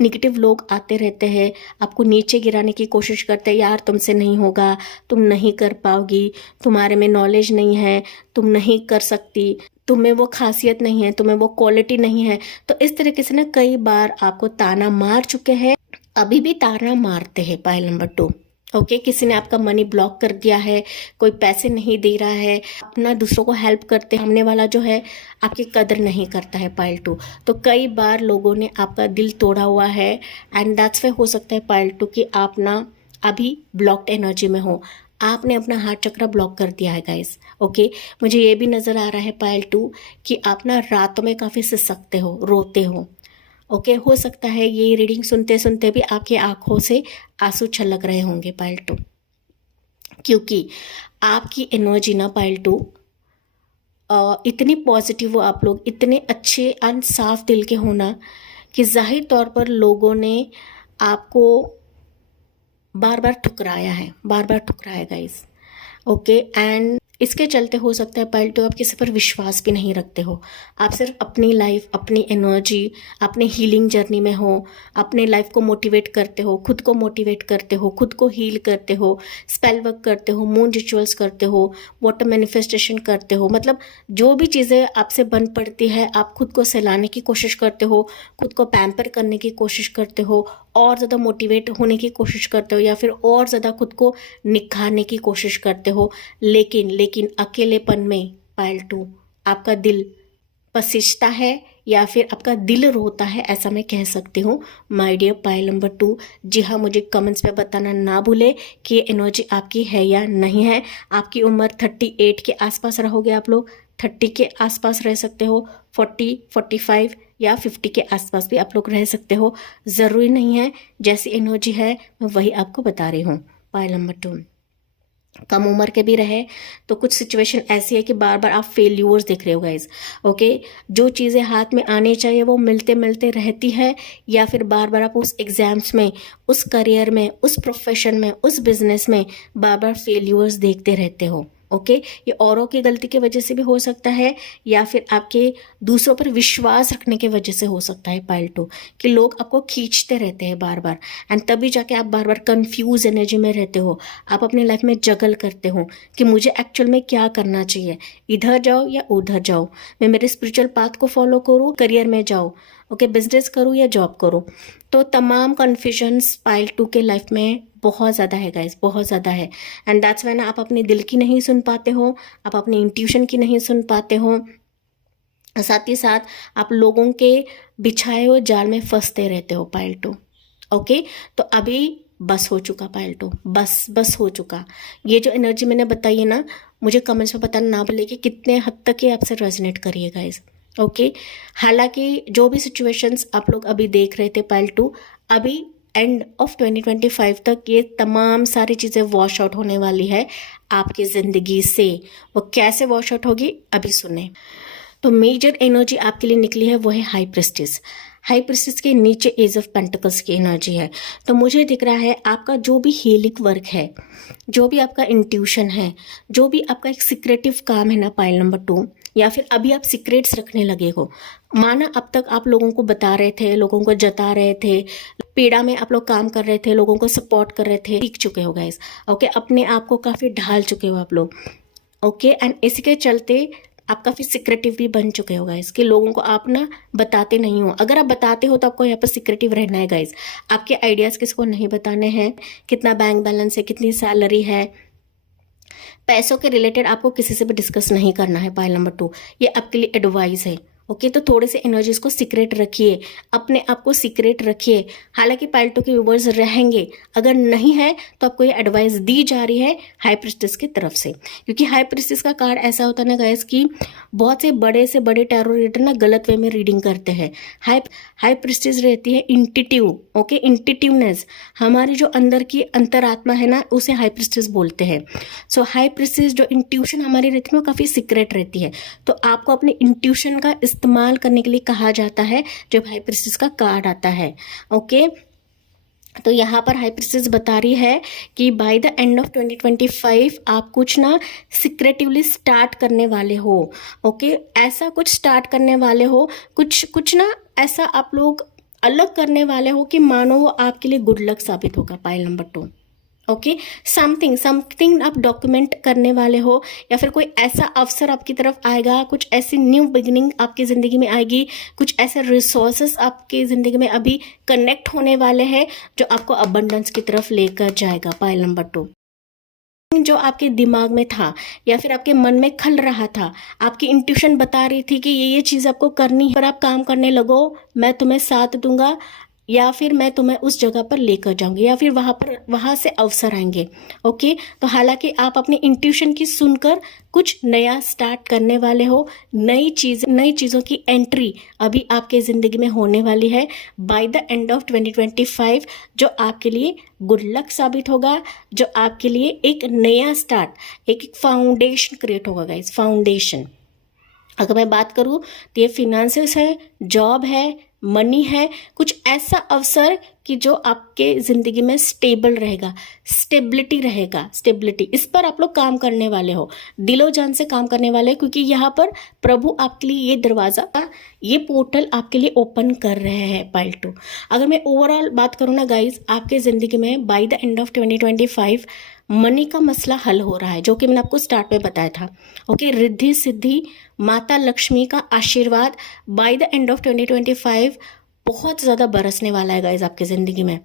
निगेटिव लोग आते रहते हैं, आपको नीचे गिराने की कोशिश करते हैं, यार तुमसे नहीं होगा, तुम नहीं कर पाओगी, तुम्हारे में नॉलेज नहीं है, तुम नहीं कर सकती, तुम्हें वो खासियत नहीं है, तुम्हें वो क्वालिटी नहीं है। तो इस तरीके से ना कई बार आपको ताना मार चुके हैं, अभी भी ताना मारते हैं पाइल नंबर 2। ओके, किसी ने आपका मनी ब्लॉक कर दिया है, कोई पैसे नहीं दे रहा है, अपना दूसरों को हेल्प करते, सामने वाला जो है आपकी कदर नहीं करता है पाइल 2। तो कई बार लोगों ने आपका दिल तोड़ा हुआ है, एंड दैट्स वाई हो सकता है पाइल 2 कि आप ना अभी ब्लॉक्ड एनर्जी में हो, आपने अपना हार्ट चक्र ब्लॉक कर दिया है गाइस। ओके, मुझे ये भी नज़र आ रहा है पाइल 2 कि आप ना रातों में काफ़ी सिसकते हो, रोते हो। ओके, हो सकता है ये रीडिंग सुनते सुनते भी आपकी आंखों से आंसू छलक रहे होंगे पाइल 2, क्योंकि आपकी एनर्जी ना पाइल 2 इतनी पॉजिटिव हो, आप लोग इतने अच्छे और साफ दिल के होना कि जाहिर तौर पर लोगों ने आपको बार बार ठुकराया है, बार बार ठुकराया गाइस। ओके, एंड इसके चलते हो सकता है पाइल टू आप किसी पर विश्वास भी नहीं रखते हो। आप सिर्फ अपनी लाइफ, अपनी एनर्जी, अपने हीलिंग जर्नी में हो, अपने लाइफ को मोटिवेट करते हो, खुद को मोटिवेट करते हो, खुद को हील करते हो, स्पेल वर्क करते हो, मून रिचुअल्स करते हो, वाटर मैनिफेस्टेशन करते हो, मतलब जो भी चीज़ें आपसे बन पड़ती है आप खुद को सहलाने की कोशिश करते हो, खुद को पैम्पर करने की कोशिश करते हो, और ज़्यादा मोटिवेट होने की कोशिश करते हो, या फिर और ज़्यादा खुद को निखारने की कोशिश करते हो। लेकिन अकेलेपन में पाइल टू आपका दिल पसीजता है या फिर आपका दिल रोता है, ऐसा मैं कह सकती हूँ माय डियर पाइल नंबर 2। जी हाँ, मुझे कमेंट्स में बताना ना भूले कि ये एनर्जी आपकी है या नहीं है। आपकी उम्र 38 के आसपास रहोगे आप लोग, 30 के आसपास रह सकते हो, 40, 45 या 50 के आसपास भी आप लोग रह सकते हो। ज़रूरी नहीं है, जैसी एनर्जी है मैं वही आपको बता रही हूँ। पाइल नंबर 2, कम उम्र के भी रहे तो कुछ सिचुएशन ऐसी है कि बार बार आप फेल्यूर्स देख रहे हो गाइज। ओके, जो चीज़ें हाथ में आनी चाहिए वो मिलते मिलते रहती है, या फिर बार बार आप उस एग्जाम्स में, उस करियर में, उस प्रोफेशन में, उस बिजनेस में बार बार फेल्यूर्स देखते रहते हो। ओके, ये औरों की गलती की वजह से भी हो सकता है, या फिर आपके दूसरों पर विश्वास रखने की वजह से हो सकता है पाइल टू, कि लोग आपको खींचते रहते हैं बार बार, एंड तभी जाके आप बार बार कंफ्यूज एनर्जी में रहते हो। आप अपने लाइफ में जगल करते हो कि मुझे एक्चुअल में क्या करना चाहिए, इधर जाओ या उधर जाओ, मैं मेरे स्पिरिचुअल पाथ को फॉलो करूँ, करियर में जाऊँ, ओके, बिजनेस करूँ या जॉब करूँ। तो तमाम कन्फ्यूजन्स पाइल टू के लाइफ में बहुत ज़्यादा है गाइज, बहुत ज़्यादा है। एंड दैट्स व्हेन आप अपने दिल की नहीं सुन पाते हो, आप अपनी इंट्यूशन की नहीं सुन पाते हो, साथ ही साथ आप लोगों के बिछाए हुए जाल में फंसते रहते हो पाइल टू। ओके, तो अभी बस हो चुका पाइल टू, बस हो चुका। ये जो एनर्जी मैंने बताई है ना, मुझे कमेंट्स में बताना ना भूलिए कि कितने हद तक ये आपसे रेजोनेट करिए गाइज। ओके, हालांकि जो भी सिचुएशंस आप लोग अभी देख रहे थे पाइल टू, अभी एंड ऑफ 2025 तक ये तमाम सारी चीज़ें वॉश आउट होने वाली है आपकी ज़िंदगी से। वो कैसे वॉश आउट होगी अभी सुने। तो मेजर एनर्जी आपके लिए निकली है वो है हाई प्रिस्टिस। हाई प्रिस्टिस के नीचे एज ऑफ पेंटिकल्स की एनर्जी है। तो मुझे दिख रहा है आपका जो भी हीलिंग वर्क है, जो भी आपका इंट्यूशन है, जो भी आपका एक सीक्रेटिव काम है ना पाइल नंबर 2, या फिर अभी आप सीक्रेट्स रखने लगे हो, माना अब तक आप लोगों को बता रहे थे, लोगों को जता रहे थे, पीड़ा में आप लोग काम कर रहे थे, लोगों को सपोर्ट कर रहे थे, सीख चुके हो गाइस। ओके, अपने आप को काफ़ी ढाल चुके हो आप लोग। ओके, एंड इसी के चलते आप काफ़ी सिक्रेटिव भी बन चुके हो गाइस, कि लोगों को आप ना बताते नहीं हो। अगर आप बताते हो तो आपको यहाँ पर सिक्रेटिव रहना है गाइस। आपके आइडियाज़ किसको नहीं बताने हैं, कितना बैंक बैलेंस है, कितनी सैलरी है, पैसों के रिलेटेड आपको किसी से भी डिस्कस नहीं करना है पाइल नंबर 2। ये आपके लिए एडवाइस है। ओके, तो थोड़े से एनर्जीज को सीक्रेट रखिए, अपने आप को सीक्रेट रखिए। हालांकि पाइल टू के व्यूवर्स रहेंगे, अगर नहीं है तो आपको ये एडवाइस दी जा रही है हाई प्रिस्टिस की तरफ से, क्योंकि हाई प्रिस्टिस का कार्ड ऐसा होता है ना गाइस कि बहुत से बड़े टैरो रीडर ना गलत वे में रीडिंग करते हैं। हाई प्रिस्टिस रहती है इंटिट्यू। ओके, इंटिट्यूनेस, हमारी जो अंदर की अंतरात्मा है ना, उसे हाई प्रिस्टिस बोलते हैं। सो हाई प्रिस्टिस जो इंट्यूशन हमारी रहती है वो काफ़ी सीक्रेट रहती है। तो आपको अपने इंट्यूशन का इस्तेमाल करने के लिए कहा जाता है जब हाई प्रिस्टिस का कार्ड आता है। ओके, तो यहाँ पर हाई प्रिस्टिस बता रही है कि बाय द एंड ऑफ 2025 आप कुछ ना सीक्रेटिवली स्टार्ट करने वाले हो। ओके, ऐसा कुछ स्टार्ट करने वाले हो, कुछ ना ऐसा आप लोग अलग करने वाले हो कि मानो वो आपके लिए गुड लक साबित होगा पाइल नंबर 2। ओके, समथिंग आप डॉक्यूमेंट करने वाले हो, या फिर कोई ऐसा अवसर आपकी तरफ आएगा, कुछ ऐसी न्यू बिगिनिंग आपकी ज़िंदगी में आएगी, कुछ ऐसे रिसोर्सेस आपकी ज़िंदगी में अभी कनेक्ट होने वाले हैं जो आपको अबंडेंस की तरफ लेकर जाएगा पाइल नंबर 2। जो आपके दिमाग में था या फिर आपके मन में खल रहा था, आपकी इंट्यूशन बता रही थी कि ये चीज़ आपको करनी है, पर आप काम करने लगो, मैं तुम्हें साथ दूंगा, या फिर मैं तुम्हें उस जगह पर लेकर जाऊंगी, या फिर वहाँ से अवसर आएंगे। ओके, तो हालांकि आप अपने इंट्यूशन की सुनकर कुछ नया स्टार्ट करने वाले हो, नई चीज़ों की एंट्री अभी आपके ज़िंदगी में होने वाली है बाय द एंड ऑफ 2025, जो आपके लिए गुड लक साबित होगा, जो आपके लिए एक नया स्टार्ट, एक फाउंडेशन क्रिएट होगा गाइस, फाउंडेशन। अगर मैं बात करूँ तो ये फिनेंसेस है, जॉब है, मनी है, कुछ ऐसा अवसर कि जो आपके ज़िंदगी में स्टेबल रहेगा, स्टेबिलिटी रहेगा, स्टेबिलिटी, इस पर आप लोग काम करने वाले हो, दिलो जान से काम करने वाले हो, क्योंकि यहाँ पर प्रभु आपके लिए ये दरवाज़ा, ये पोर्टल आपके लिए ओपन कर रहे हैं पाइल 2। अगर मैं ओवरऑल बात करूँ ना गाइज, आपके ज़िंदगी में bye the end of 2025 money का मसला हल हो रहा है, जो कि मैंने आपको स्टार्ट में बताया था। ओके, रिद्धि सिद्धि, माता लक्ष्मी का आशीर्वाद बाय द एंड ऑफ 2025 बहुत ज़्यादा बरसने वाला है गाइज आपकी ज़िंदगी में।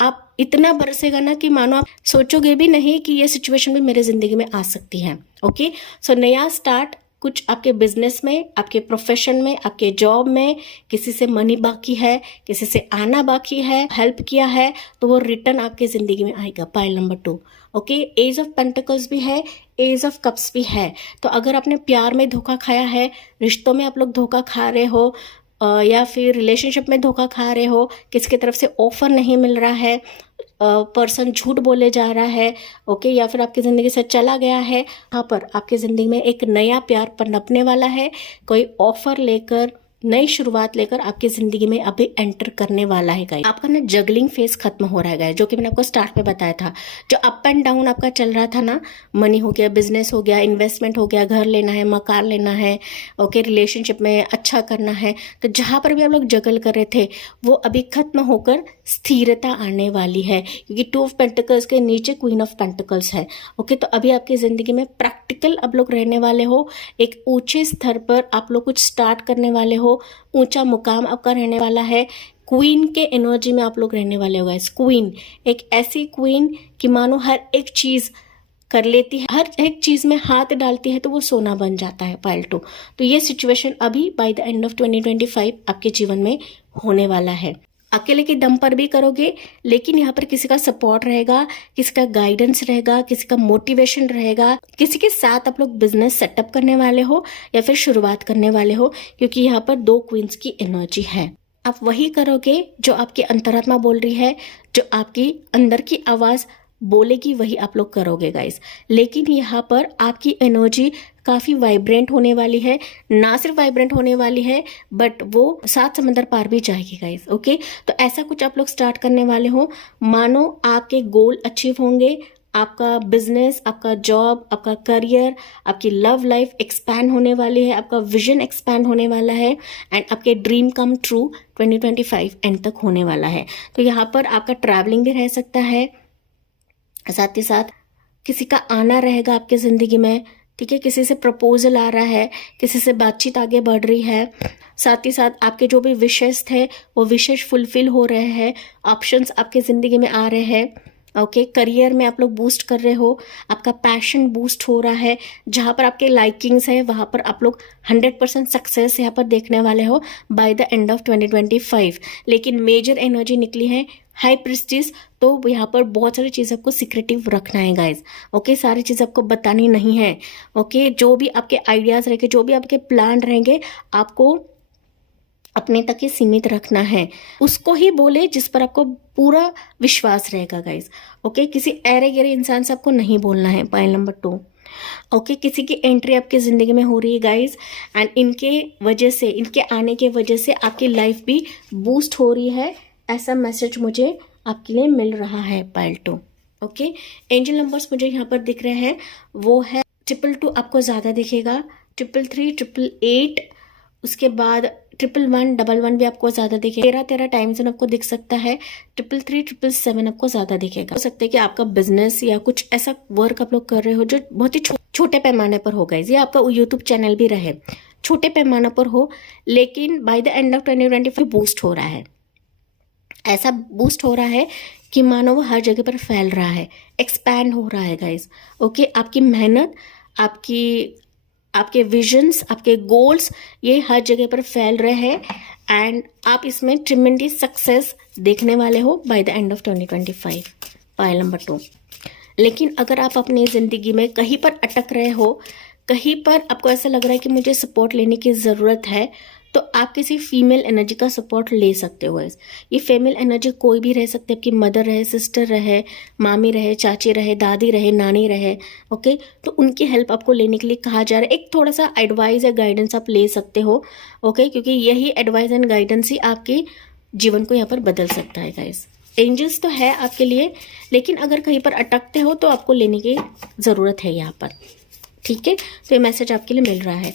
आप इतना बरसेगा ना कि मानो आप सोचोगे भी नहीं कि ये सिचुएशन भी मेरे ज़िंदगी में आ सकती है। ओके, सो नया स्टार्ट, कुछ आपके बिजनेस में, आपके प्रोफेशन में, आपके जॉब में किसी से मनी बाकी है, किसी से आना बाकी है, हेल्प किया है, तो वो रिटर्न आपके ज़िंदगी में आएगा। Pile number 2। Okay, ace of pentacles भी है, एज ऑफ कप्स भी है। तो अगर आपने प्यार में धोखा खाया है, रिश्तों में आप लोग धोखा खा रहे हो, या फिर रिलेशनशिप में धोखा खा रहे हो, किसी की तरफ से ऑफर नहीं मिल रहा है, पर्सन झूठ बोले जा रहा है, ओके, या फिर आपकी ज़िंदगी से चला गया है, यहाँ पर आपकी ज़िंदगी में एक नया प्यार पनपने वाला है। कोई ऑफर लेकर, नई शुरुआत लेकर आपकी ज़िंदगी में अभी एंटर करने वाला है गाइस। आपका ना जगलिंग फेज खत्म हो रहा है गाइस, जो कि मैंने आपको स्टार्ट में बताया था। जो अप एंड डाउन आपका चल रहा था ना, मनी हो गया, बिजनेस हो गया, इन्वेस्टमेंट हो गया, घर लेना है, मकान लेना है, ओके, रिलेशनशिप में अच्छा करना है, तो जहाँ पर भी आप लोग जगल कर रहे थे वो अभी खत्म होकर स्थिरता आने वाली है, क्योंकि 2 ऑफ पेंटिकल्स के नीचे क्वीन ऑफ पेंटिकल्स है। ओके, तो अभी आपकी ज़िंदगी में प्रैक्टिकल आप लोग रहने वाले हो, एक ऊंचे स्तर पर आप लोग कुछ स्टार्ट करने वाले हो, ऊंचा मुकाम आपका रहने वाला है। क्वीन के एनर्जी में आप लोग रहने वाले हो गाइस। क्वीन, एक ऐसी क्वीन कि मानो हर एक चीज़ कर लेती है, हर एक चीज़ में हाथ डालती है तो वो सोना बन जाता है। पाइल 2। तो ये सिचुएशन अभी बाय द एंड ऑफ 2025 आपके जीवन में होने वाला है। अकेले के दम पर भी करोगे, लेकिन यहाँ पर किसी का सपोर्ट रहेगा, किसी का गाइडेंस रहेगा, किसी का मोटिवेशन रहेगा, किसी के साथ आप लोग बिजनेस सेटअप करने वाले हो या फिर शुरुआत करने वाले हो, क्योंकि यहाँ पर 2 क्वींस की एनर्जी है। आप वही करोगे जो आपकी अंतरात्मा बोल रही है, जो आपकी अंदर की आवाज़ बोलेगी वही आप लोग करोगे गाइस। लेकिन यहाँ पर आपकी एनर्जी काफ़ी वाइब्रेंट होने वाली है, ना सिर्फ वाइब्रेंट होने वाली है बट वो 7 समंदर पार भी जाएगी गाइस। ओके, तो ऐसा कुछ आप लोग स्टार्ट करने वाले हो, मानो आपके गोल अचीव होंगे, आपका बिजनेस, आपका जॉब, आपका करियर, आपकी लव लाइफ एक्सपैंड होने वाली है, आपका विजन एक्सपैंड होने वाला है, एंड आपके ड्रीम कम ट्रू 2025 एंड तक होने वाला है। तो यहाँ पर आपका ट्रैवलिंग भी रह सकता है, साथ ही साथ किसी का आना रहेगा आपके ज़िंदगी में, ठीक है, किसी से प्रपोजल आ रहा है, किसी से बातचीत आगे बढ़ रही है, साथ ही साथ आपके जो भी विशेष थे वो विशेष फुलफिल हो रहे हैं, ऑप्शंस आपके ज़िंदगी में आ रहे हैं। ओके, करियर में आप लोग बूस्ट कर रहे हो, आपका पैशन बूस्ट हो रहा है, जहाँ पर आपके लाइकिंग्स है वहाँ पर आप लोग 100% सक्सेस यहाँ पर देखने वाले हो बाय द एंड ऑफ 2025। लेकिन मेजर एनर्जी निकली है हाई प्रिस्टिस, तो यहाँ पर बहुत सारी चीज़ आपको सीक्रेटिव रखना है गाइज। ओके, सारी चीज़ आपको बतानी नहीं है। ओके, जो भी आपके आइडियाज़ रहेंगे, जो भी आपके प्लान रहेंगे, आपको अपने तक ही सीमित रखना है, उसको ही बोले जिस पर आपको पूरा विश्वास रहेगा गाइज। ओके, किसी अरे गहरे इंसान से आपको नहीं बोलना है। Point number 2। ओके, किसी की एंट्री आपकी ज़िंदगी में हो रही है गाइज, एंड इनके वजह से, इनके आने के वजह से आपकी लाइफ भी बूस्ट हो रही है, ऐसा मैसेज मुझे आपके लिए मिल रहा है। पाइल 2। ओके, एंजल नंबर्स मुझे यहाँ पर दिख रहे हैं, वो है 222 आपको ज़्यादा दिखेगा, 333, 888, उसके बाद 111, 11 भी आपको ज़्यादा दिखेगा, 13 टाइम जोन आपको दिख सकता है, 333, 777 आपको ज़्यादा दिखेगा। हो सकता है कि आपका बिजनेस या कुछ ऐसा वर्क आप लोग कर रहे हो जो बहुत ही छोटे पैमाने पर होगा, ये आपका यूट्यूब चैनल भी रहे, छोटे पैमाने पर हो, लेकिन bye the end of 2025 boost हो रहा है, ऐसा बूस्ट हो रहा है कि मानो वो हर जगह पर फैल रहा है, एक्सपैंड हो रहा है गाइज। ओके, आपकी मेहनत, आपके विजन्स, आपके गोल्स, ये हर जगह पर फैल रहे हैं, एंड आप इसमें ट्रिमेंडस सक्सेस देखने वाले हो bye the end of 2025। Pile number 2। लेकिन अगर आप अपनी ज़िंदगी में कहीं पर अटक रहे हो, कहीं पर आपको ऐसा लग रहा है कि मुझे सपोर्ट लेने की ज़रूरत है, तो आप किसी फीमेल एनर्जी का सपोर्ट ले सकते हो गाइस। ये फीमेल एनर्जी कोई भी रह सकती है, आपकी मदर रहे, सिस्टर रहे, मामी रहे, चाची रहे, दादी रहे, नानी रहे, ओके। तो उनकी हेल्प आपको लेने के लिए कहा जा रहा है। एक थोड़ा सा एडवाइस या गाइडेंस आप ले सकते हो, ओके, क्योंकि यही एडवाइस एंड गाइडेंस ही आपके जीवन को यहाँ पर बदल सकता है गाइस। एंजल्स तो है आपके लिए, लेकिन अगर कहीं पर अटकते हो तो आपको लेने की ज़रूरत है यहाँ पर, ठीक है। तो ये मैसेज आपके लिए मिल रहा है।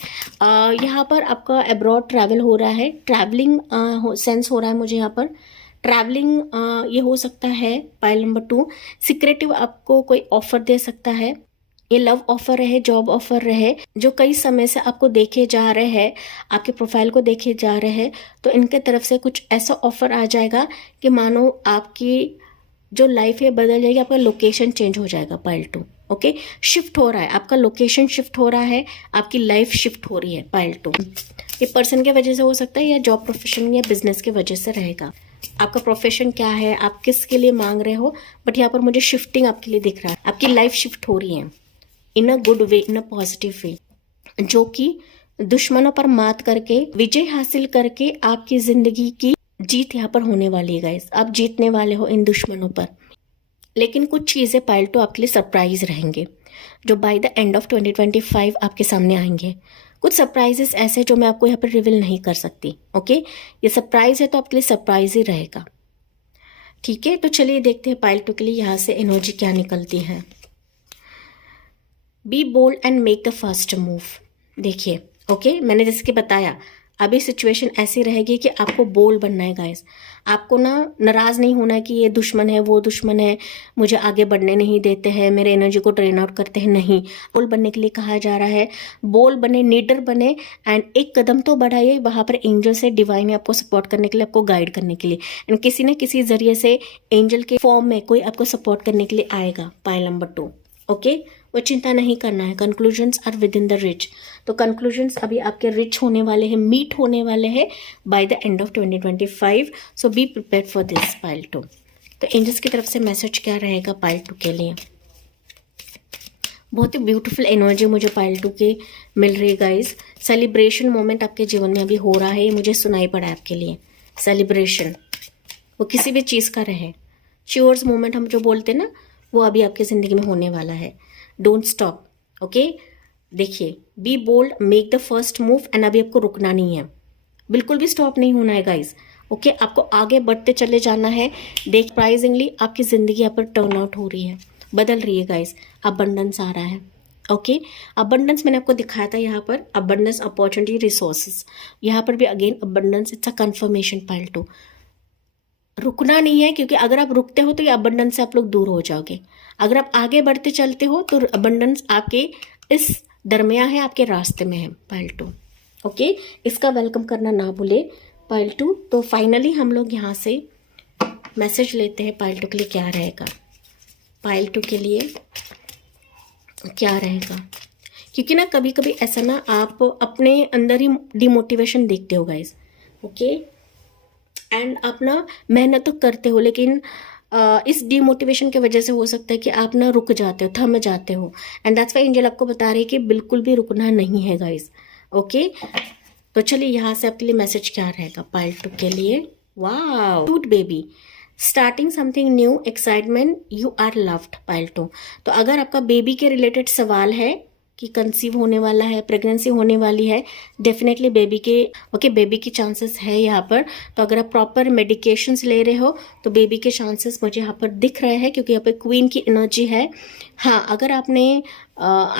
यहाँ पर आपका अब्रॉड ट्रैवल हो रहा है, ट्रैवलिंग सेंस हो रहा है मुझे यहाँ पर। ट्रैवलिंग ये हो सकता है। पाइल नंबर 2, सीक्रेटिव आपको कोई ऑफर दे सकता है। ये लव ऑफर रहे, जॉब ऑफर रहे, जो कई समय से आपको देखे जा रहे हैं, आपके प्रोफाइल को देखे जा रहे हैं, तो इनके तरफ से कुछ ऐसा ऑफर आ जाएगा कि मानो आपकी जो लाइफ है बदल जाएगी, आपका लोकेशन चेंज हो जाएगा। पाइल 2, ओके, शिफ्ट हो रहा है, आपका लोकेशन शिफ्ट हो रहा है, आपकी लाइफ शिफ्ट हो रही है। पाइल 2 ये पर्सन के वजह से हो सकता है, या जॉब प्रोफेशन या बिजनेस के वजह से रहेगा। आपका प्रोफेशन क्या है, आप किसके लिए मांग रहे हो, बट यहाँ पर मुझे शिफ्टिंग आपके लिए दिख रहा है। आपकी लाइफ शिफ्ट हो रही है इन a good way, in a positive way, जो कि दुश्मनों पर मात करके, विजय हासिल करके आपकी जिंदगी की जीत यहाँ पर होने वाली है गाइस। आप जीतने वाले हो इन दुश्मनों पर। लेकिन कुछ चीज़ें पाइल 2 आपके लिए सरप्राइज रहेंगे, जो बाय द एंड ऑफ 2025 आपके सामने आएंगे। कुछ सरप्राइजेस ऐसे जो मैं आपको यहाँ पर रिवील नहीं कर सकती, ओके। ये सरप्राइज है तो आपके लिए सरप्राइज ही रहेगा, ठीक है। तो चलिए देखते हैं पाइल 2 के लिए यहाँ से एनर्जी क्या निकलती है। Be bold and make the first move. देखिए, ओके, मैंने जैसे कि बताया, अभी सिचुएशन ऐसी रहेगी कि आपको बोल्ड बनना है गाइस। आपको ना नाराज़ नहीं होना है कि ये दुश्मन है, वो दुश्मन है, मुझे आगे बढ़ने नहीं देते हैं, मेरे एनर्जी को ड्रेन आउट करते हैं। नहीं, बोल्ड बनने के लिए कहा जा रहा है। बोल्ड बने, नीडर बने, एंड एक कदम तो बढ़ाइए। वहाँ पर एंजल से डिवाइन है आपको सपोर्ट करने के लिए, आपको गाइड करने के लिए, एंड किसी न किसी जरिए से एंजल के फॉर्म में कोई आपको सपोर्ट करने के लिए आएगा। पाइल नंबर 2, ओके, वो चिंता नहीं करना है। Conclusions are within the reach. तो कंक्लूजन्स अभी आपके रिच होने वाले हैं, मीट होने वाले हैं bye the end of 2025। So be prepared for this. Pile 2, तो एंजल्स की तरफ से मैसेज क्या रहेगा पाइल 2 के लिए? बहुत ही ब्यूटीफुल एनर्जी मुझे पाइल 2 की मिल रही है गाइज। सेलिब्रेशन मोमेंट आपके जीवन में अभी हो रहा है, ये मुझे सुनाई पड़ा है आपके लिए। सेलिब्रेशन, वो किसी भी चीज़ का रहे, च्योर्स मोमेंट हम जो बोलते हैं ना, वो अभी आपकी ज़िंदगी में होने वाला है। Don't stop, okay. देखिए, be bold, make the first move, and अभी आपको रुकना नहीं है, बिल्कुल भी स्टॉप नहीं होना है गाइज, ओके। आपको आगे बढ़ते चले जाना है। देख, सरप्राइजिंगली आपकी ज़िंदगी यहाँ पर टर्न आउट हो रही है, बदल रही है गाइज। अबंडेंस आ रहा है, ओके। अबंडेंस मैंने आपको दिखाया था यहाँ पर, अबंडेंस, अपॉर्चुनिटी, रिसोर्सेज। यहाँ पर भी again abundance, it's a conformation. Pile 2, रुकना नहीं है, क्योंकि अगर आप रुकते हो तो ये अबंडेंस से आप लोग दूर हो जाओगे। अगर आप आगे बढ़ते चलते हो तो अबंडेंस आपके इस दरमियान है, आपके रास्ते में है। पाइल 2, ओके, इसका वेलकम करना ना भूले पाइल 2। तो फाइनली हम लोग यहाँ से मैसेज लेते हैं पाइल 2 के लिए क्या रहेगा। पाइल 2 के लिए क्या रहेगा, क्योंकि ना कभी कभी ऐसा ना आप अपने अंदर ही डिमोटिवेशन देखते हो गाइज, ओके, एंड आप ना मेहनत तो करते हो, लेकिन इस डिमोटिवेशन की वजह से हो सकता है कि आप ना रुक जाते हो, थम जाते हो, एंड दैट्स व्हाई एंजल आपको बता रही है कि बिल्कुल भी रुकना नहीं है गाइस, ओके। तो चलिए यहाँ से आपके लिए मैसेज क्या रहेगा पाइल 2 के लिए। Wow, cute baby, starting something new, excitement, you are loved. Pile 2, तो अगर आपका बेबी के रिलेटेड सवाल है कि कंसीव होने वाला है, प्रेगनेंसी होने वाली है, डेफिनेटली बेबी के, ओके, बेबी की चांसेस है यहाँ पर। तो अगर आप प्रॉपर मेडिकेशंस ले रहे हो तो बेबी के चांसेस मुझे यहाँ पर दिख रहे हैं, क्योंकि यहाँ पर क्वीन की एनर्जी है। हाँ, अगर आपने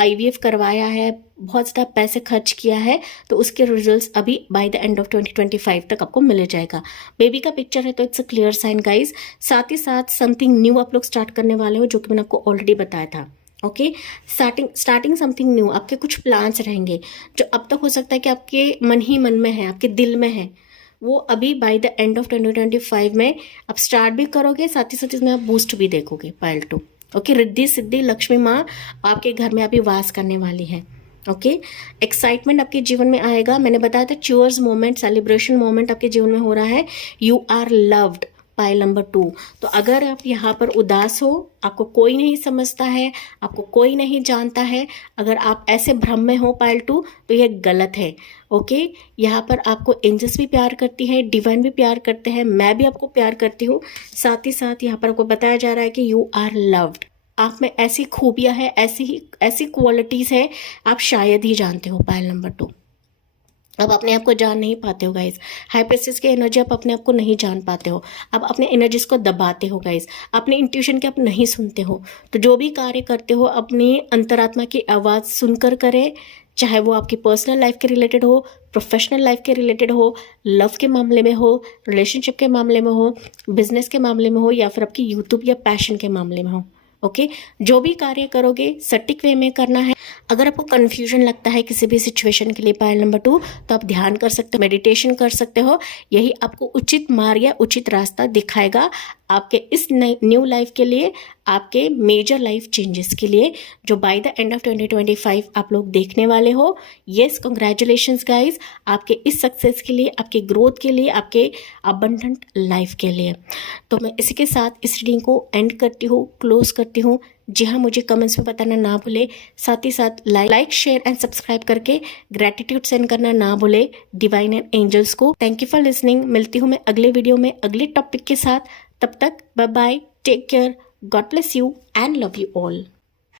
IVF करवाया है, बहुत ज़्यादा पैसे खर्च किया है, तो उसके रिजल्ट्स अभी बाय द एंड ऑफ 2025 तक आपको मिल जाएगा। बेबी का पिक्चर है तो it's a clear sign guys. साथ ही साथ समथिंग न्यू आप लोग स्टार्ट करने वाले हो, जो कि मैंने आपको ऑलरेडी बताया था, ओके। स्टार्टिंग समथिंग न्यू, आपके कुछ प्लान्स रहेंगे जो अब तक हो सकता है कि आपके मन ही मन में है, आपके दिल में है, वो अभी बाय द एंड ऑफ 2025 में आप स्टार्ट भी करोगे, साथ ही साथ इसमें आप बूस्ट भी देखोगे। Pile 2, okay. रिद्धि सिद्धि लक्ष्मी माँ आपके घर में अभी वास करने वाली है, ओके। एक्साइटमेंट आपके जीवन में आएगा। मैंने बताया था च्योर्स मोमेंट, सेलिब्रेशन मोमेंट आपके जीवन में हो रहा है। You are loved, pile number 2। तो अगर आप यहाँ पर उदास हो, आपको कोई नहीं समझता है, आपको कोई नहीं जानता है, अगर आप ऐसे भ्रम में हो पाइल 2, तो ये गलत है। ओके, यहाँ पर आपको एंजल्स भी प्यार करती है, डिवाइन भी प्यार करते हैं, मैं भी आपको प्यार करती हूँ। साथ ही साथ यहाँ पर आपको बताया जा रहा है कि यू आर लव्ड। आप में ऐसी खूबियाँ हैं, ऐसी क्वालिटीज़ है, आप शायद ही जानते हो पाइल नंबर 2। अब अपने आप को जान नहीं पाते हो गाइज। हाई प्रेस्टिज की एनर्जी आप अपने आप को नहीं जान पाते हो, आप अपने एनर्जीज को दबाते हो गाइज, अपने इंट्यूशन के आप नहीं सुनते हो। तो जो भी कार्य करते हो अपनी अंतरात्मा की आवाज़ सुनकर करें, चाहे वो आपकी पर्सनल लाइफ के रिलेटेड हो, प्रोफेशनल लाइफ के रिलेटेड हो, लव के मामले में हो, रिलेशनशिप के मामले में हो, बिजनेस के मामले में हो, या फिर आपकी यूट्यूब या पैशन के मामले में हो। ओके, जो भी कार्य करोगे सटीक वे में करना है। अगर आपको कन्फ्यूजन लगता है किसी भी सिचुएशन के लिए पाइल नंबर 2, तो आप ध्यान कर सकते हो, मेडिटेशन कर सकते हो। यही आपको उचित मार्ग या उचित रास्ता दिखाएगा आपके इस न्यू लाइफ के लिए, आपके मेजर लाइफ चेंजेस के लिए, जो बाय द एंड ऑफ 2025 आप लोग देखने वाले हो। येस, कंग्रेचुलेशंस गाइज, आपके इस सक्सेस के लिए, आपके ग्रोथ के लिए, आपके अबंडेंट लाइफ के लिए। तो मैं इसी के साथ इस रीडिंग को एंड करती हूँ, क्लोज करती हूँ। जी हाँ, मुझे कमेंट्स में बताना ना भूले, साथ ही साथ लाइक शेयर एंड सब्सक्राइब करके ग्रेटिट्यूड सेंड करना ना भूले डिवाइन एंड एंजल्स को। Thank you for listening. मिलती हूँ मैं अगले वीडियो में अगले टॉपिक के साथ। तब तक bye bye, take care, God bless you and love you all.